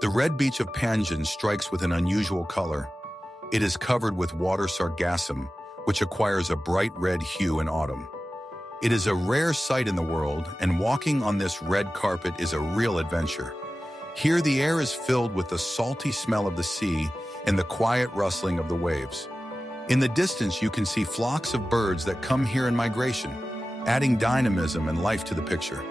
The red beach of Panjin strikes with an unusual color. It is covered with water sargassum, which acquires a bright red hue in autumn. It is a rare sight in the world, and walking on this red carpet is a real adventure. Here the air is filled with the salty smell of the sea and the quiet rustling of the waves. In the distance you can see flocks of birds that come here in migration, adding dynamism and life to the picture.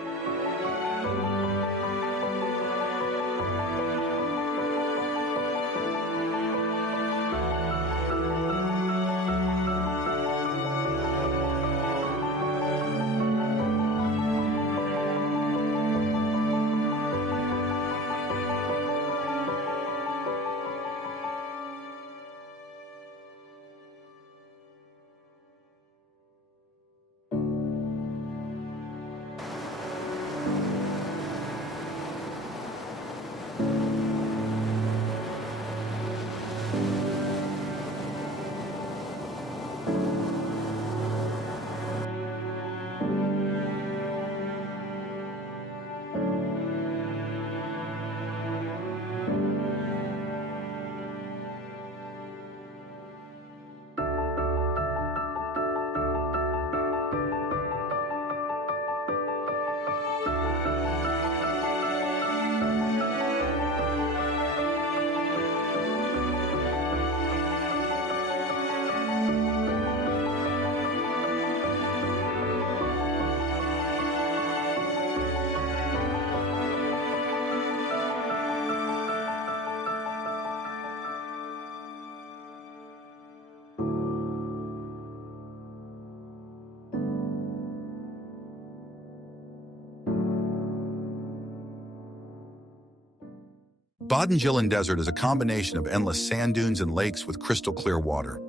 Baden-Gillen Desert is a combination of endless sand dunes and lakes with crystal clear water.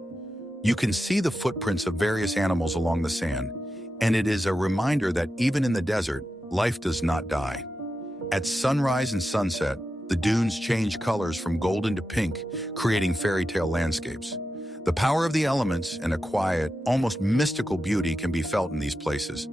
You can see the footprints of various animals along the sand, and it is a reminder that even in the desert, life does not die. At sunrise and sunset, the dunes change colors from golden to pink, creating fairy tale landscapes. The power of the elements and a quiet, almost mystical beauty can be felt in these places.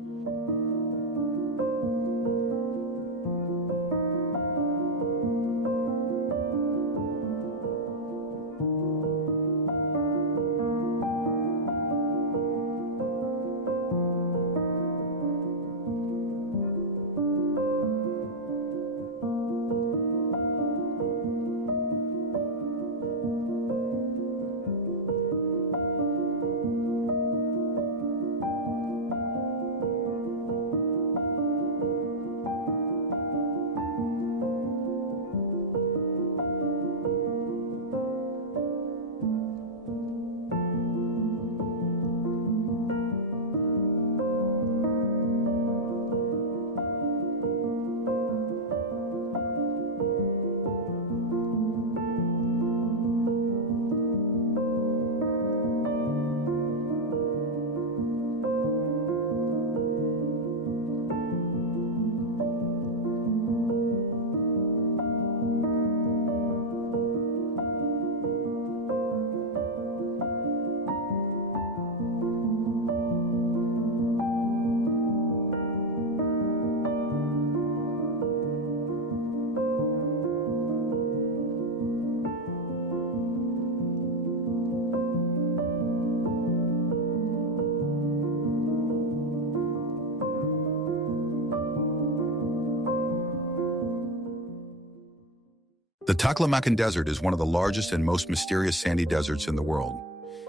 The Taklamakan Desert is one of the largest and most mysterious sandy deserts in the world.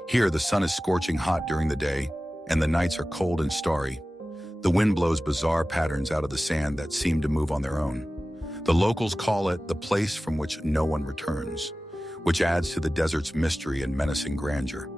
Here, the sun is scorching hot during the day, and the nights are cold and starry. The wind blows bizarre patterns out of the sand that seem to move on their own. The locals call it the place from which no one returns, which adds to the desert's mystery and menacing grandeur.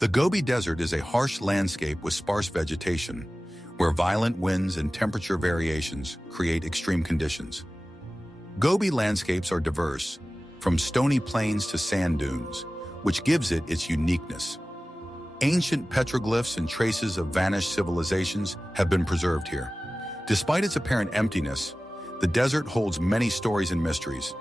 The Gobi Desert is a harsh landscape with sparse vegetation, where violent winds and temperature variations create extreme conditions. Gobi landscapes are diverse, from stony plains to sand dunes, which gives it its uniqueness. Ancient petroglyphs and traces of vanished civilizations have been preserved here. Despite its apparent emptiness, the desert holds many stories and mysteries.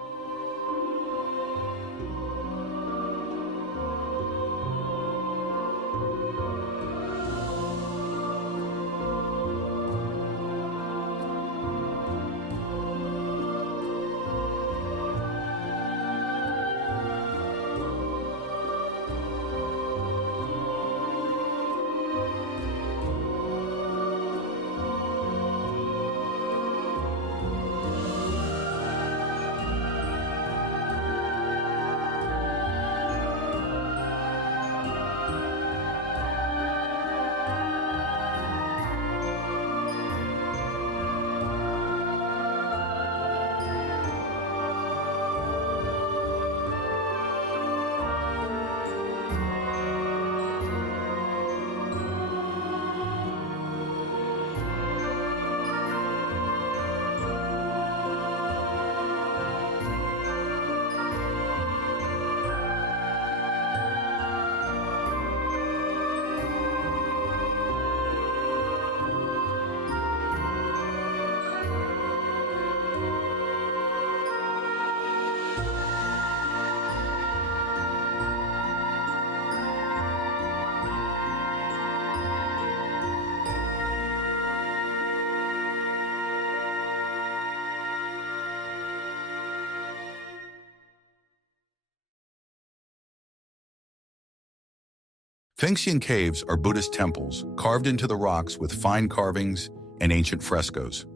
Fengxian caves are Buddhist temples carved into the rocks with fine carvings and ancient frescoes.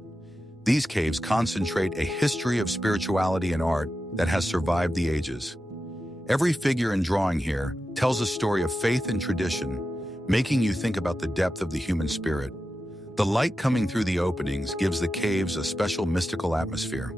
These caves concentrate a history of spirituality and art that has survived the ages. Every figure and drawing here tells a story of faith and tradition, making you think about the depth of the human spirit. The light coming through the openings gives the caves a special mystical atmosphere.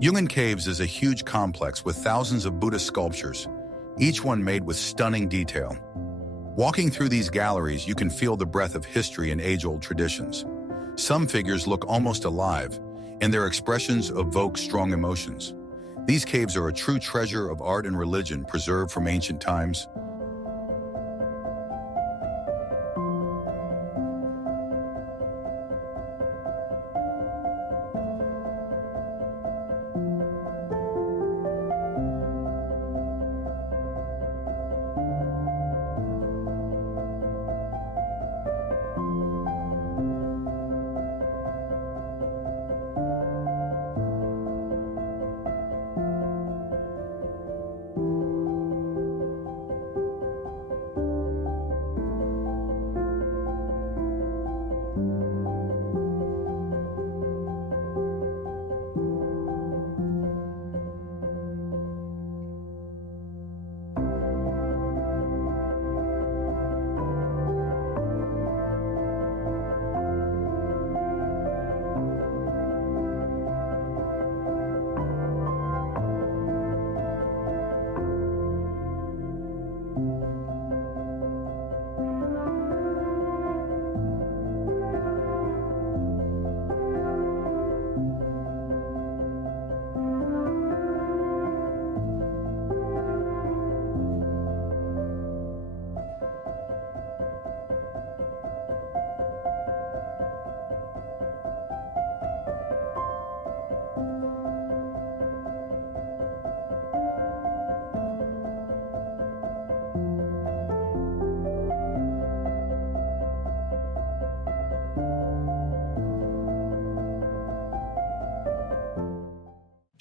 Yungan Caves is a huge complex with thousands of Buddhist sculptures, each one made with stunning detail. Walking through these galleries, you can feel the breath of history and age-old traditions. Some figures look almost alive, and their expressions evoke strong emotions. These caves are a true treasure of art and religion preserved from ancient times.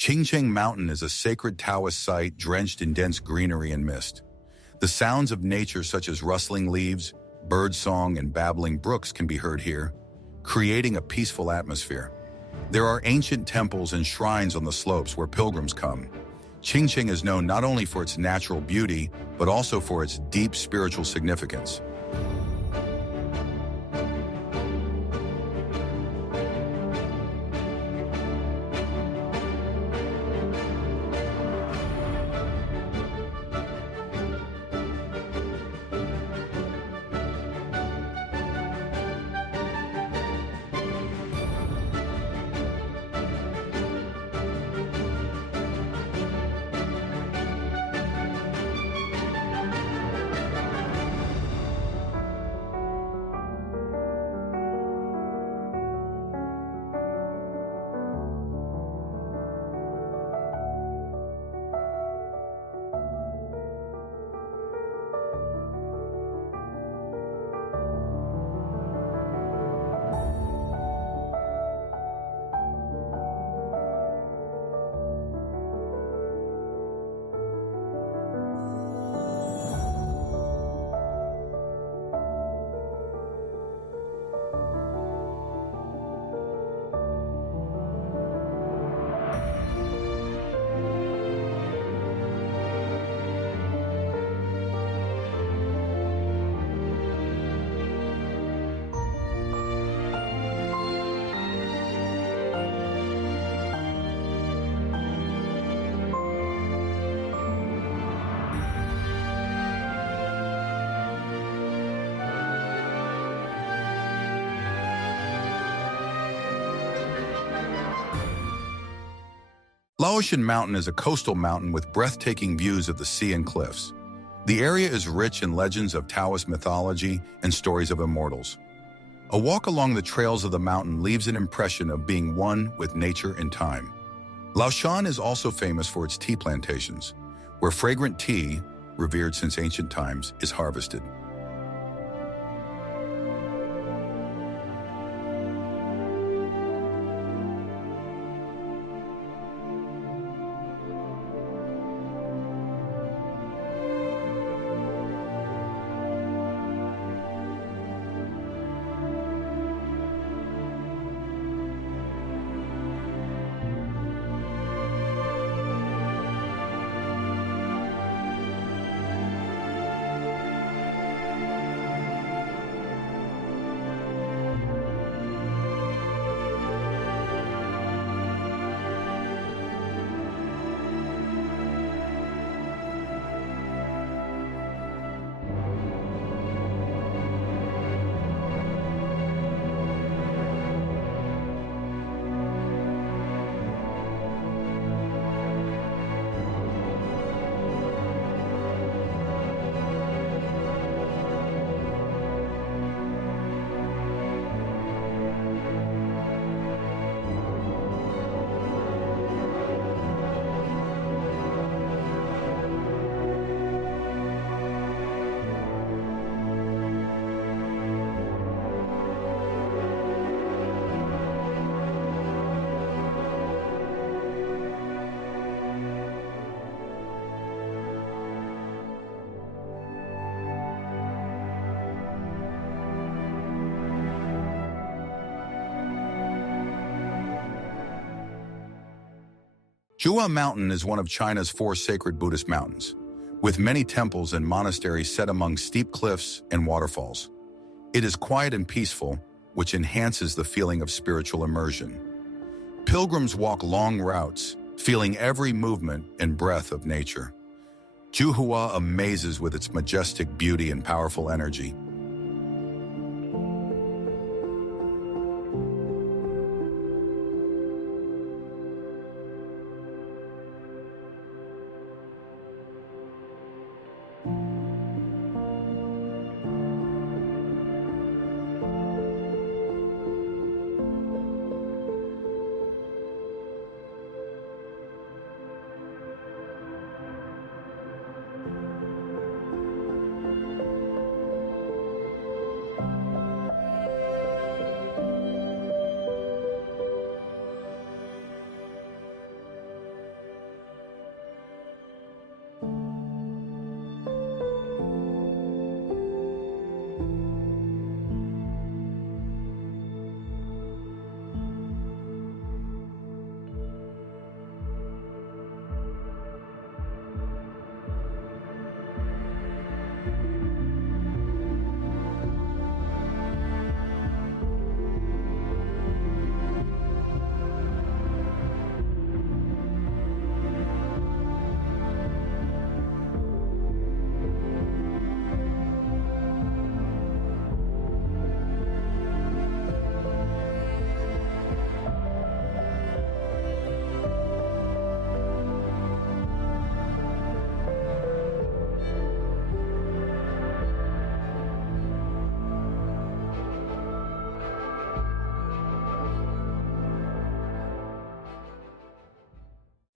Qingcheng Mountain is a sacred Taoist site drenched in dense greenery and mist. The sounds of nature such as rustling leaves, birdsong, and babbling brooks can be heard here, creating a peaceful atmosphere. There are ancient temples and shrines on the slopes where pilgrims come. Qingcheng is known not only for its natural beauty, but also for its deep spiritual significance. Laotian Mountain is a coastal mountain with breathtaking views of the sea and cliffs. The area is rich in legends of Taoist mythology and stories of immortals. A walk along the trails of the mountain leaves an impression of being one with nature and time. Laoshan is also famous for its tea plantations, where fragrant tea, revered since ancient times, is harvested. Zhuhua Mountain is one of China's 4 sacred Buddhist mountains, with many temples and monasteries set among steep cliffs and waterfalls. It is quiet and peaceful, which enhances the feeling of spiritual immersion. Pilgrims walk long routes, feeling every movement and breath of nature. Zhuhua amazes with its majestic beauty and powerful energy.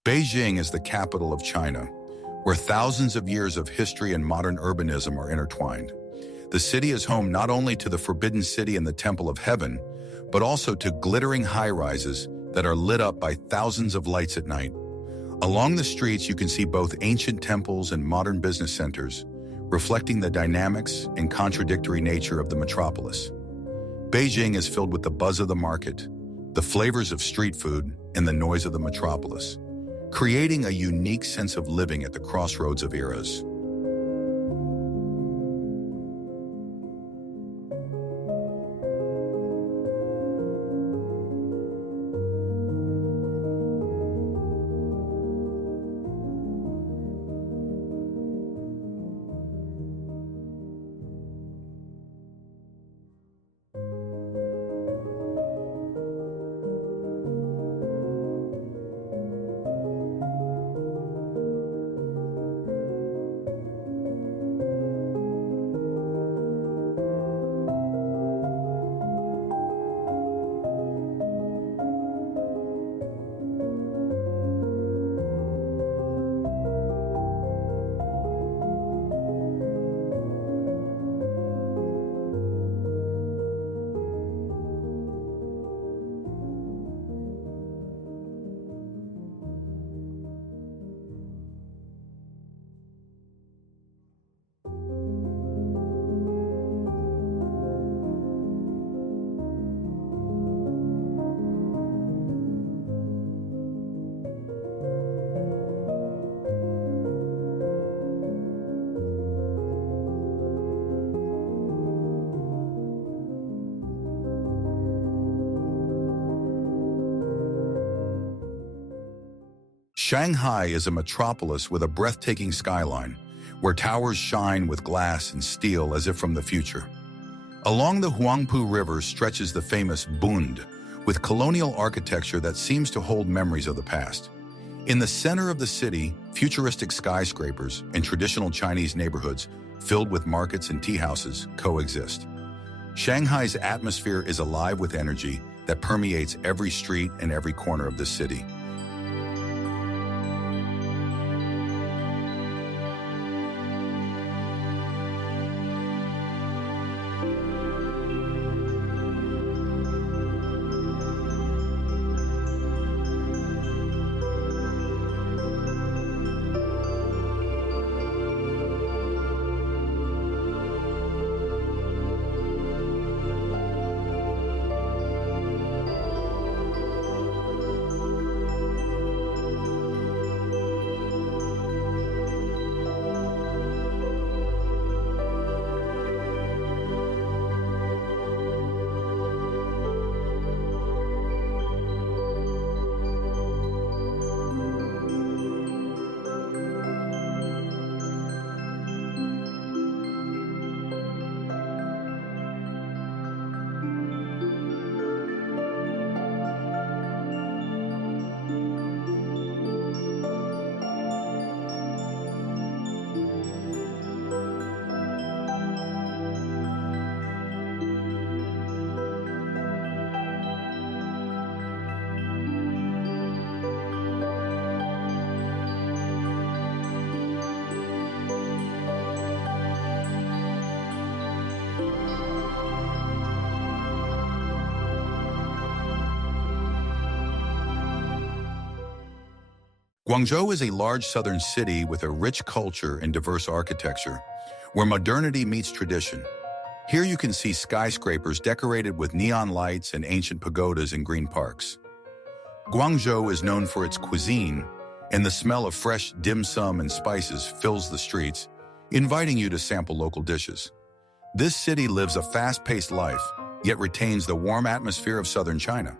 Beijing is the capital of China, where thousands of years of history and modern urbanism are intertwined. The city is home not only to the Forbidden City and the Temple of Heaven, but also to glittering high-rises that are lit up by thousands of lights at night. Along the streets, you can see both ancient temples and modern business centers, reflecting the dynamics and contradictory nature of the metropolis. Beijing is filled with the buzz of the market, the flavors of street food, and the noise of the metropolis, creating a unique sense of living at the crossroads of eras. Shanghai is a metropolis with a breathtaking skyline, where towers shine with glass and steel as if from the future. Along the Huangpu River stretches the famous Bund, with colonial architecture that seems to hold memories of the past. In the center of the city, futuristic skyscrapers and traditional Chinese neighborhoods filled with markets and tea houses coexist. Shanghai's atmosphere is alive with energy that permeates every street and every corner of the city. Guangzhou is a large southern city with a rich culture and diverse architecture, where modernity meets tradition. Here you can see skyscrapers decorated with neon lights and ancient pagodas and green parks. Guangzhou is known for its cuisine, and the smell of fresh dim sum and spices fills the streets, inviting you to sample local dishes. This city lives a fast-paced life, yet retains the warm atmosphere of southern China.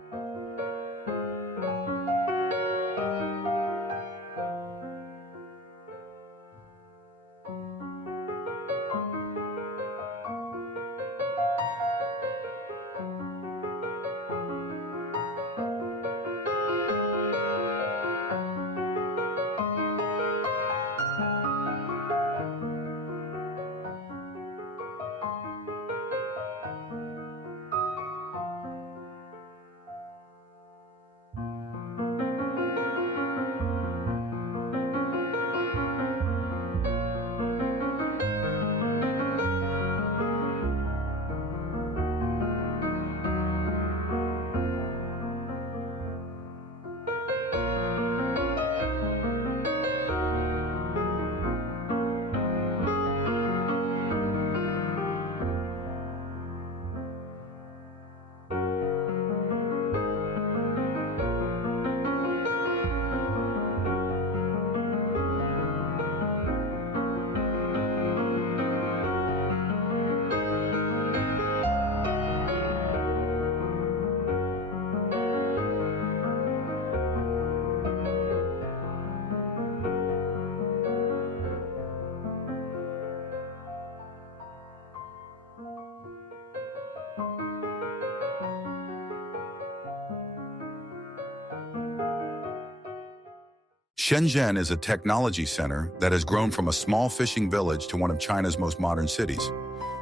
Shenzhen is a technology center that has grown from a small fishing village to one of China's most modern cities.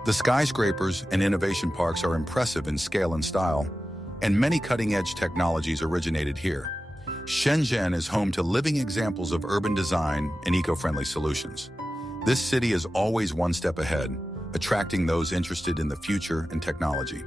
The skyscrapers and innovation parks are impressive in scale and style, and many cutting-edge technologies originated here. Shenzhen is home to living examples of urban design and eco-friendly solutions. This city is always one step ahead, attracting those interested in the future and technology.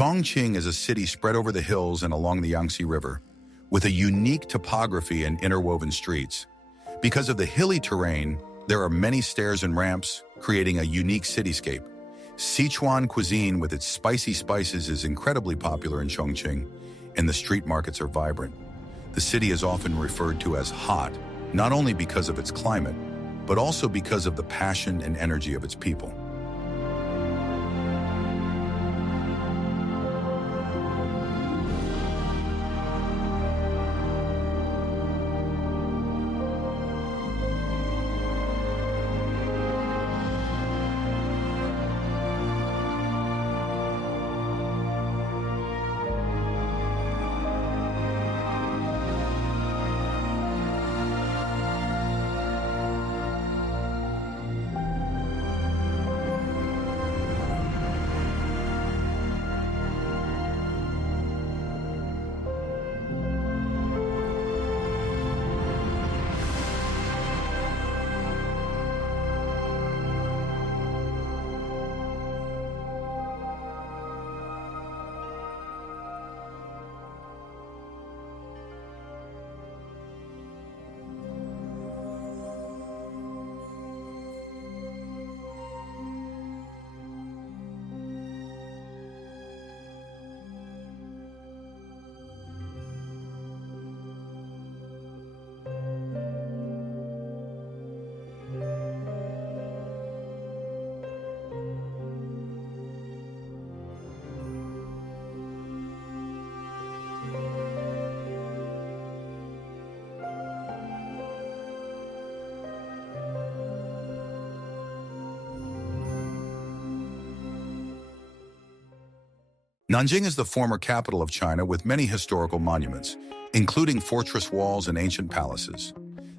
Chongqing is a city spread over the hills and along the Yangtze River, with a unique topography and interwoven streets. Because of the hilly terrain, there are many stairs and ramps, creating a unique cityscape. Sichuan cuisine with its spicy spices is incredibly popular in Chongqing, and the street markets are vibrant. The city is often referred to as hot, not only because of its climate, but also because of the passion and energy of its people. Nanjing is the former capital of China with many historical monuments, including fortress walls and ancient palaces.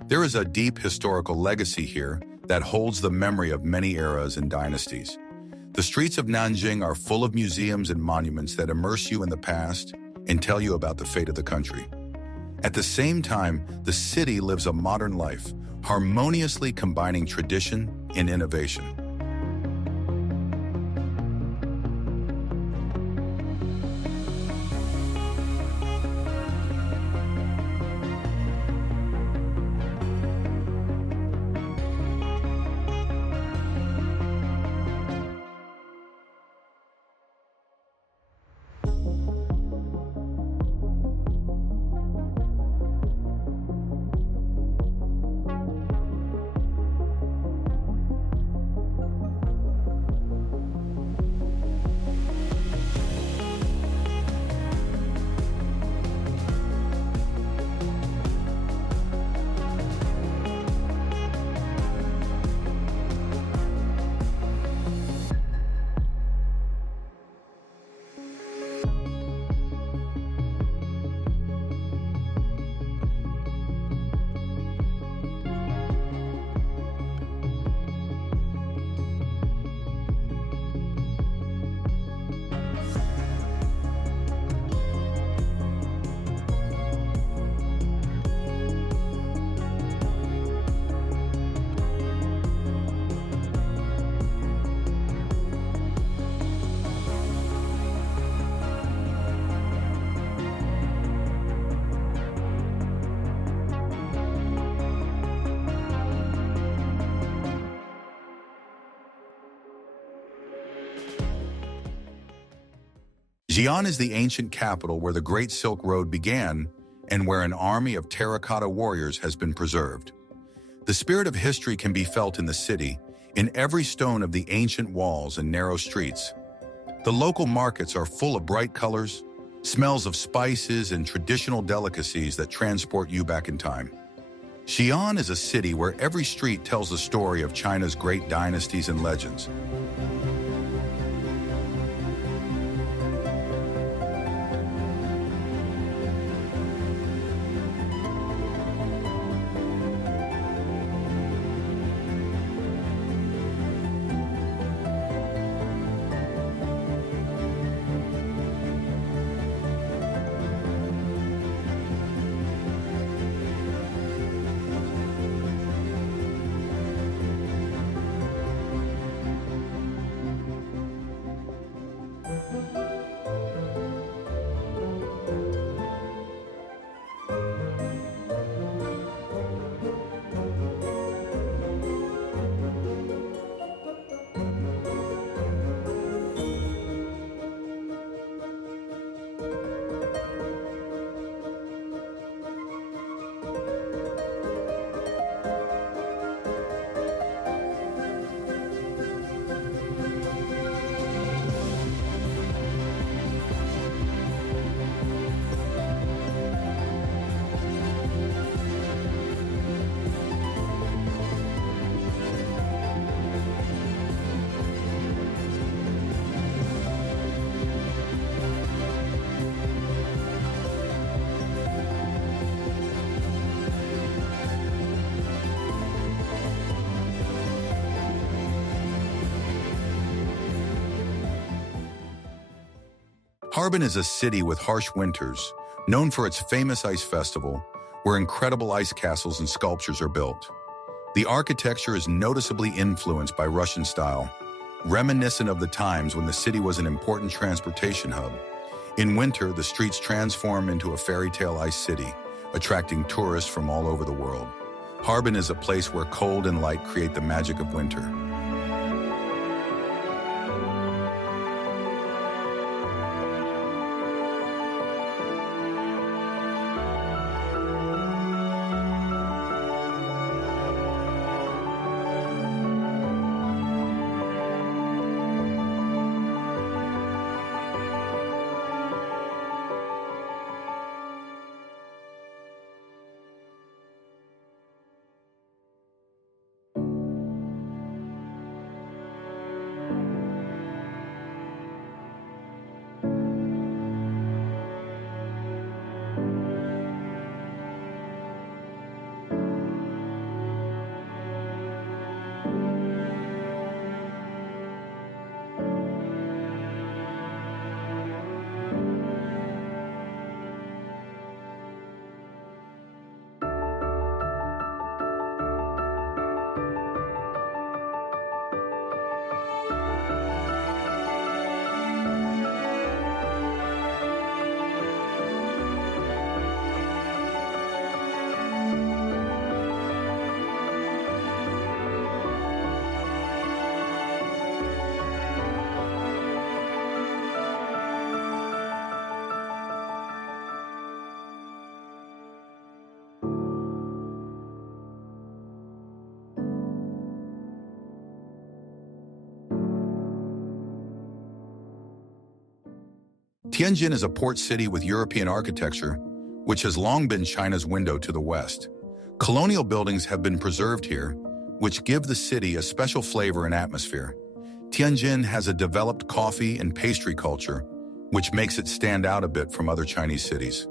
There is a deep historical legacy here that holds the memory of many eras and dynasties. The streets of Nanjing are full of museums and monuments that immerse you in the past and tell you about the fate of the country. At the same time, the city lives a modern life, harmoniously combining tradition and innovation. Xi'an is the ancient capital where the Great Silk Road began and where an army of terracotta warriors has been preserved. The spirit of history can be felt in the city, in every stone of the ancient walls and narrow streets. The local markets are full of bright colors, smells of spices, and traditional delicacies that transport you back in time. Xi'an is a city where every street tells the story of China's great dynasties and legends. Harbin is a city with harsh winters, known for its famous ice festival, where incredible ice castles and sculptures are built. The architecture is noticeably influenced by Russian style, reminiscent of the times when the city was an important transportation hub. In winter, the streets transform into a fairy tale ice city, attracting tourists from all over the world. Harbin is a place where cold and light create the magic of winter. Tianjin is a port city with European architecture, which has long been China's window to the West. Colonial buildings have been preserved here, which give the city a special flavor and atmosphere. Tianjin has a developed coffee and pastry culture, which makes it stand out a bit from other Chinese cities.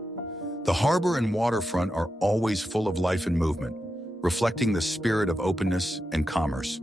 The harbor and waterfront are always full of life and movement, reflecting the spirit of openness and commerce.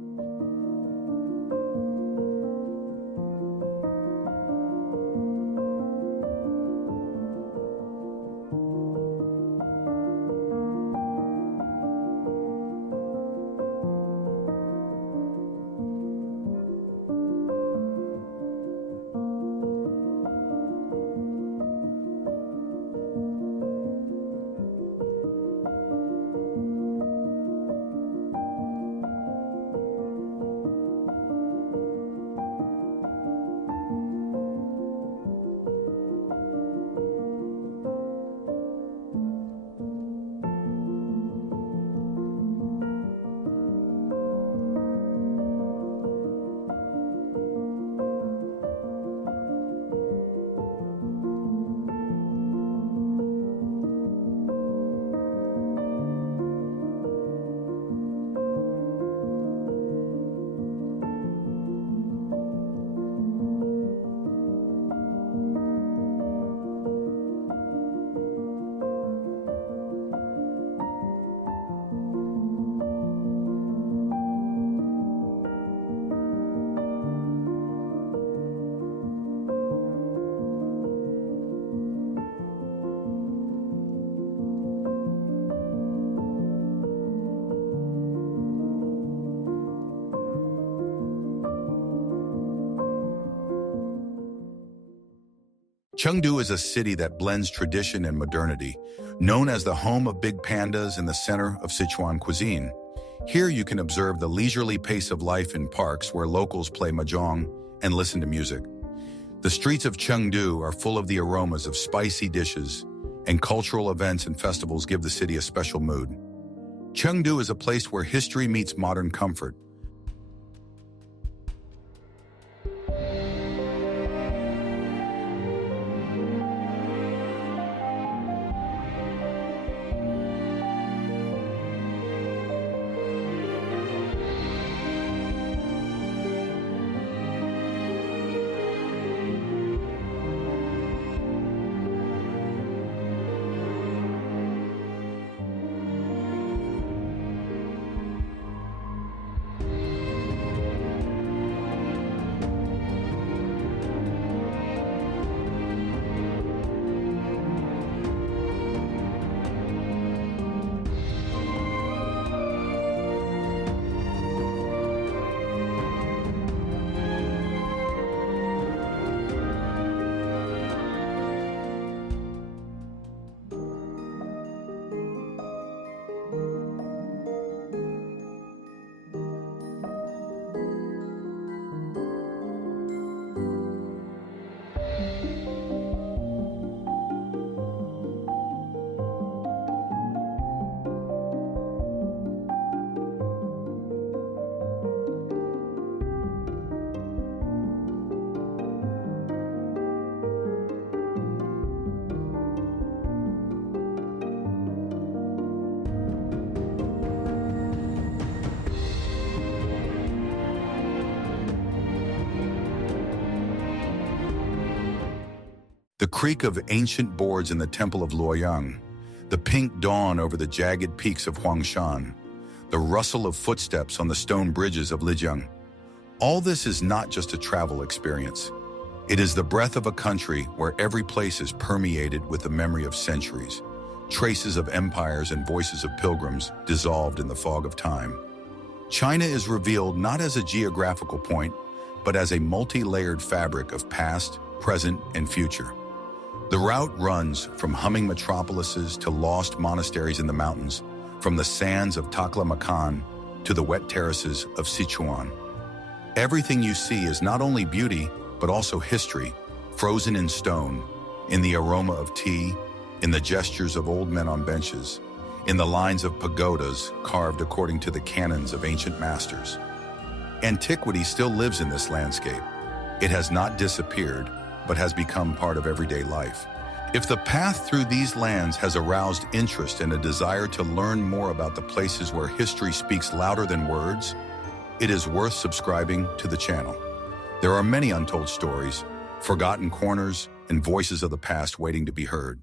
Chengdu is a city that blends tradition and modernity, known as the home of big pandas and the center of Sichuan cuisine. Here you can observe the leisurely pace of life in parks where locals play mahjong and listen to music. The streets of Chengdu are full of the aromas of spicy dishes, and cultural events and festivals give the city a special mood. Chengdu is a place where history meets modern comfort. The creak of ancient boards in the temple of Luoyang, the pink dawn over the jagged peaks of Huangshan, the rustle of footsteps on the stone bridges of Lijiang. All this is not just a travel experience. It is the breath of a country where every place is permeated with the memory of centuries, traces of empires and voices of pilgrims dissolved in the fog of time. China is revealed not as a geographical point, but as a multi-layered fabric of past, present, and future. The route runs from humming metropolises to lost monasteries in the mountains, from the sands of Taklamakan to the wet terraces of Sichuan. Everything you see is not only beauty, but also history, frozen in stone, in the aroma of tea, in the gestures of old men on benches, in the lines of pagodas carved according to the canons of ancient masters. Antiquity still lives in this landscape. It has not disappeared, but has become part of everyday life. If the path through these lands has aroused interest and a desire to learn more about the places where history speaks louder than words, it is worth subscribing to the channel. There are many untold stories, forgotten corners, and voices of the past waiting to be heard.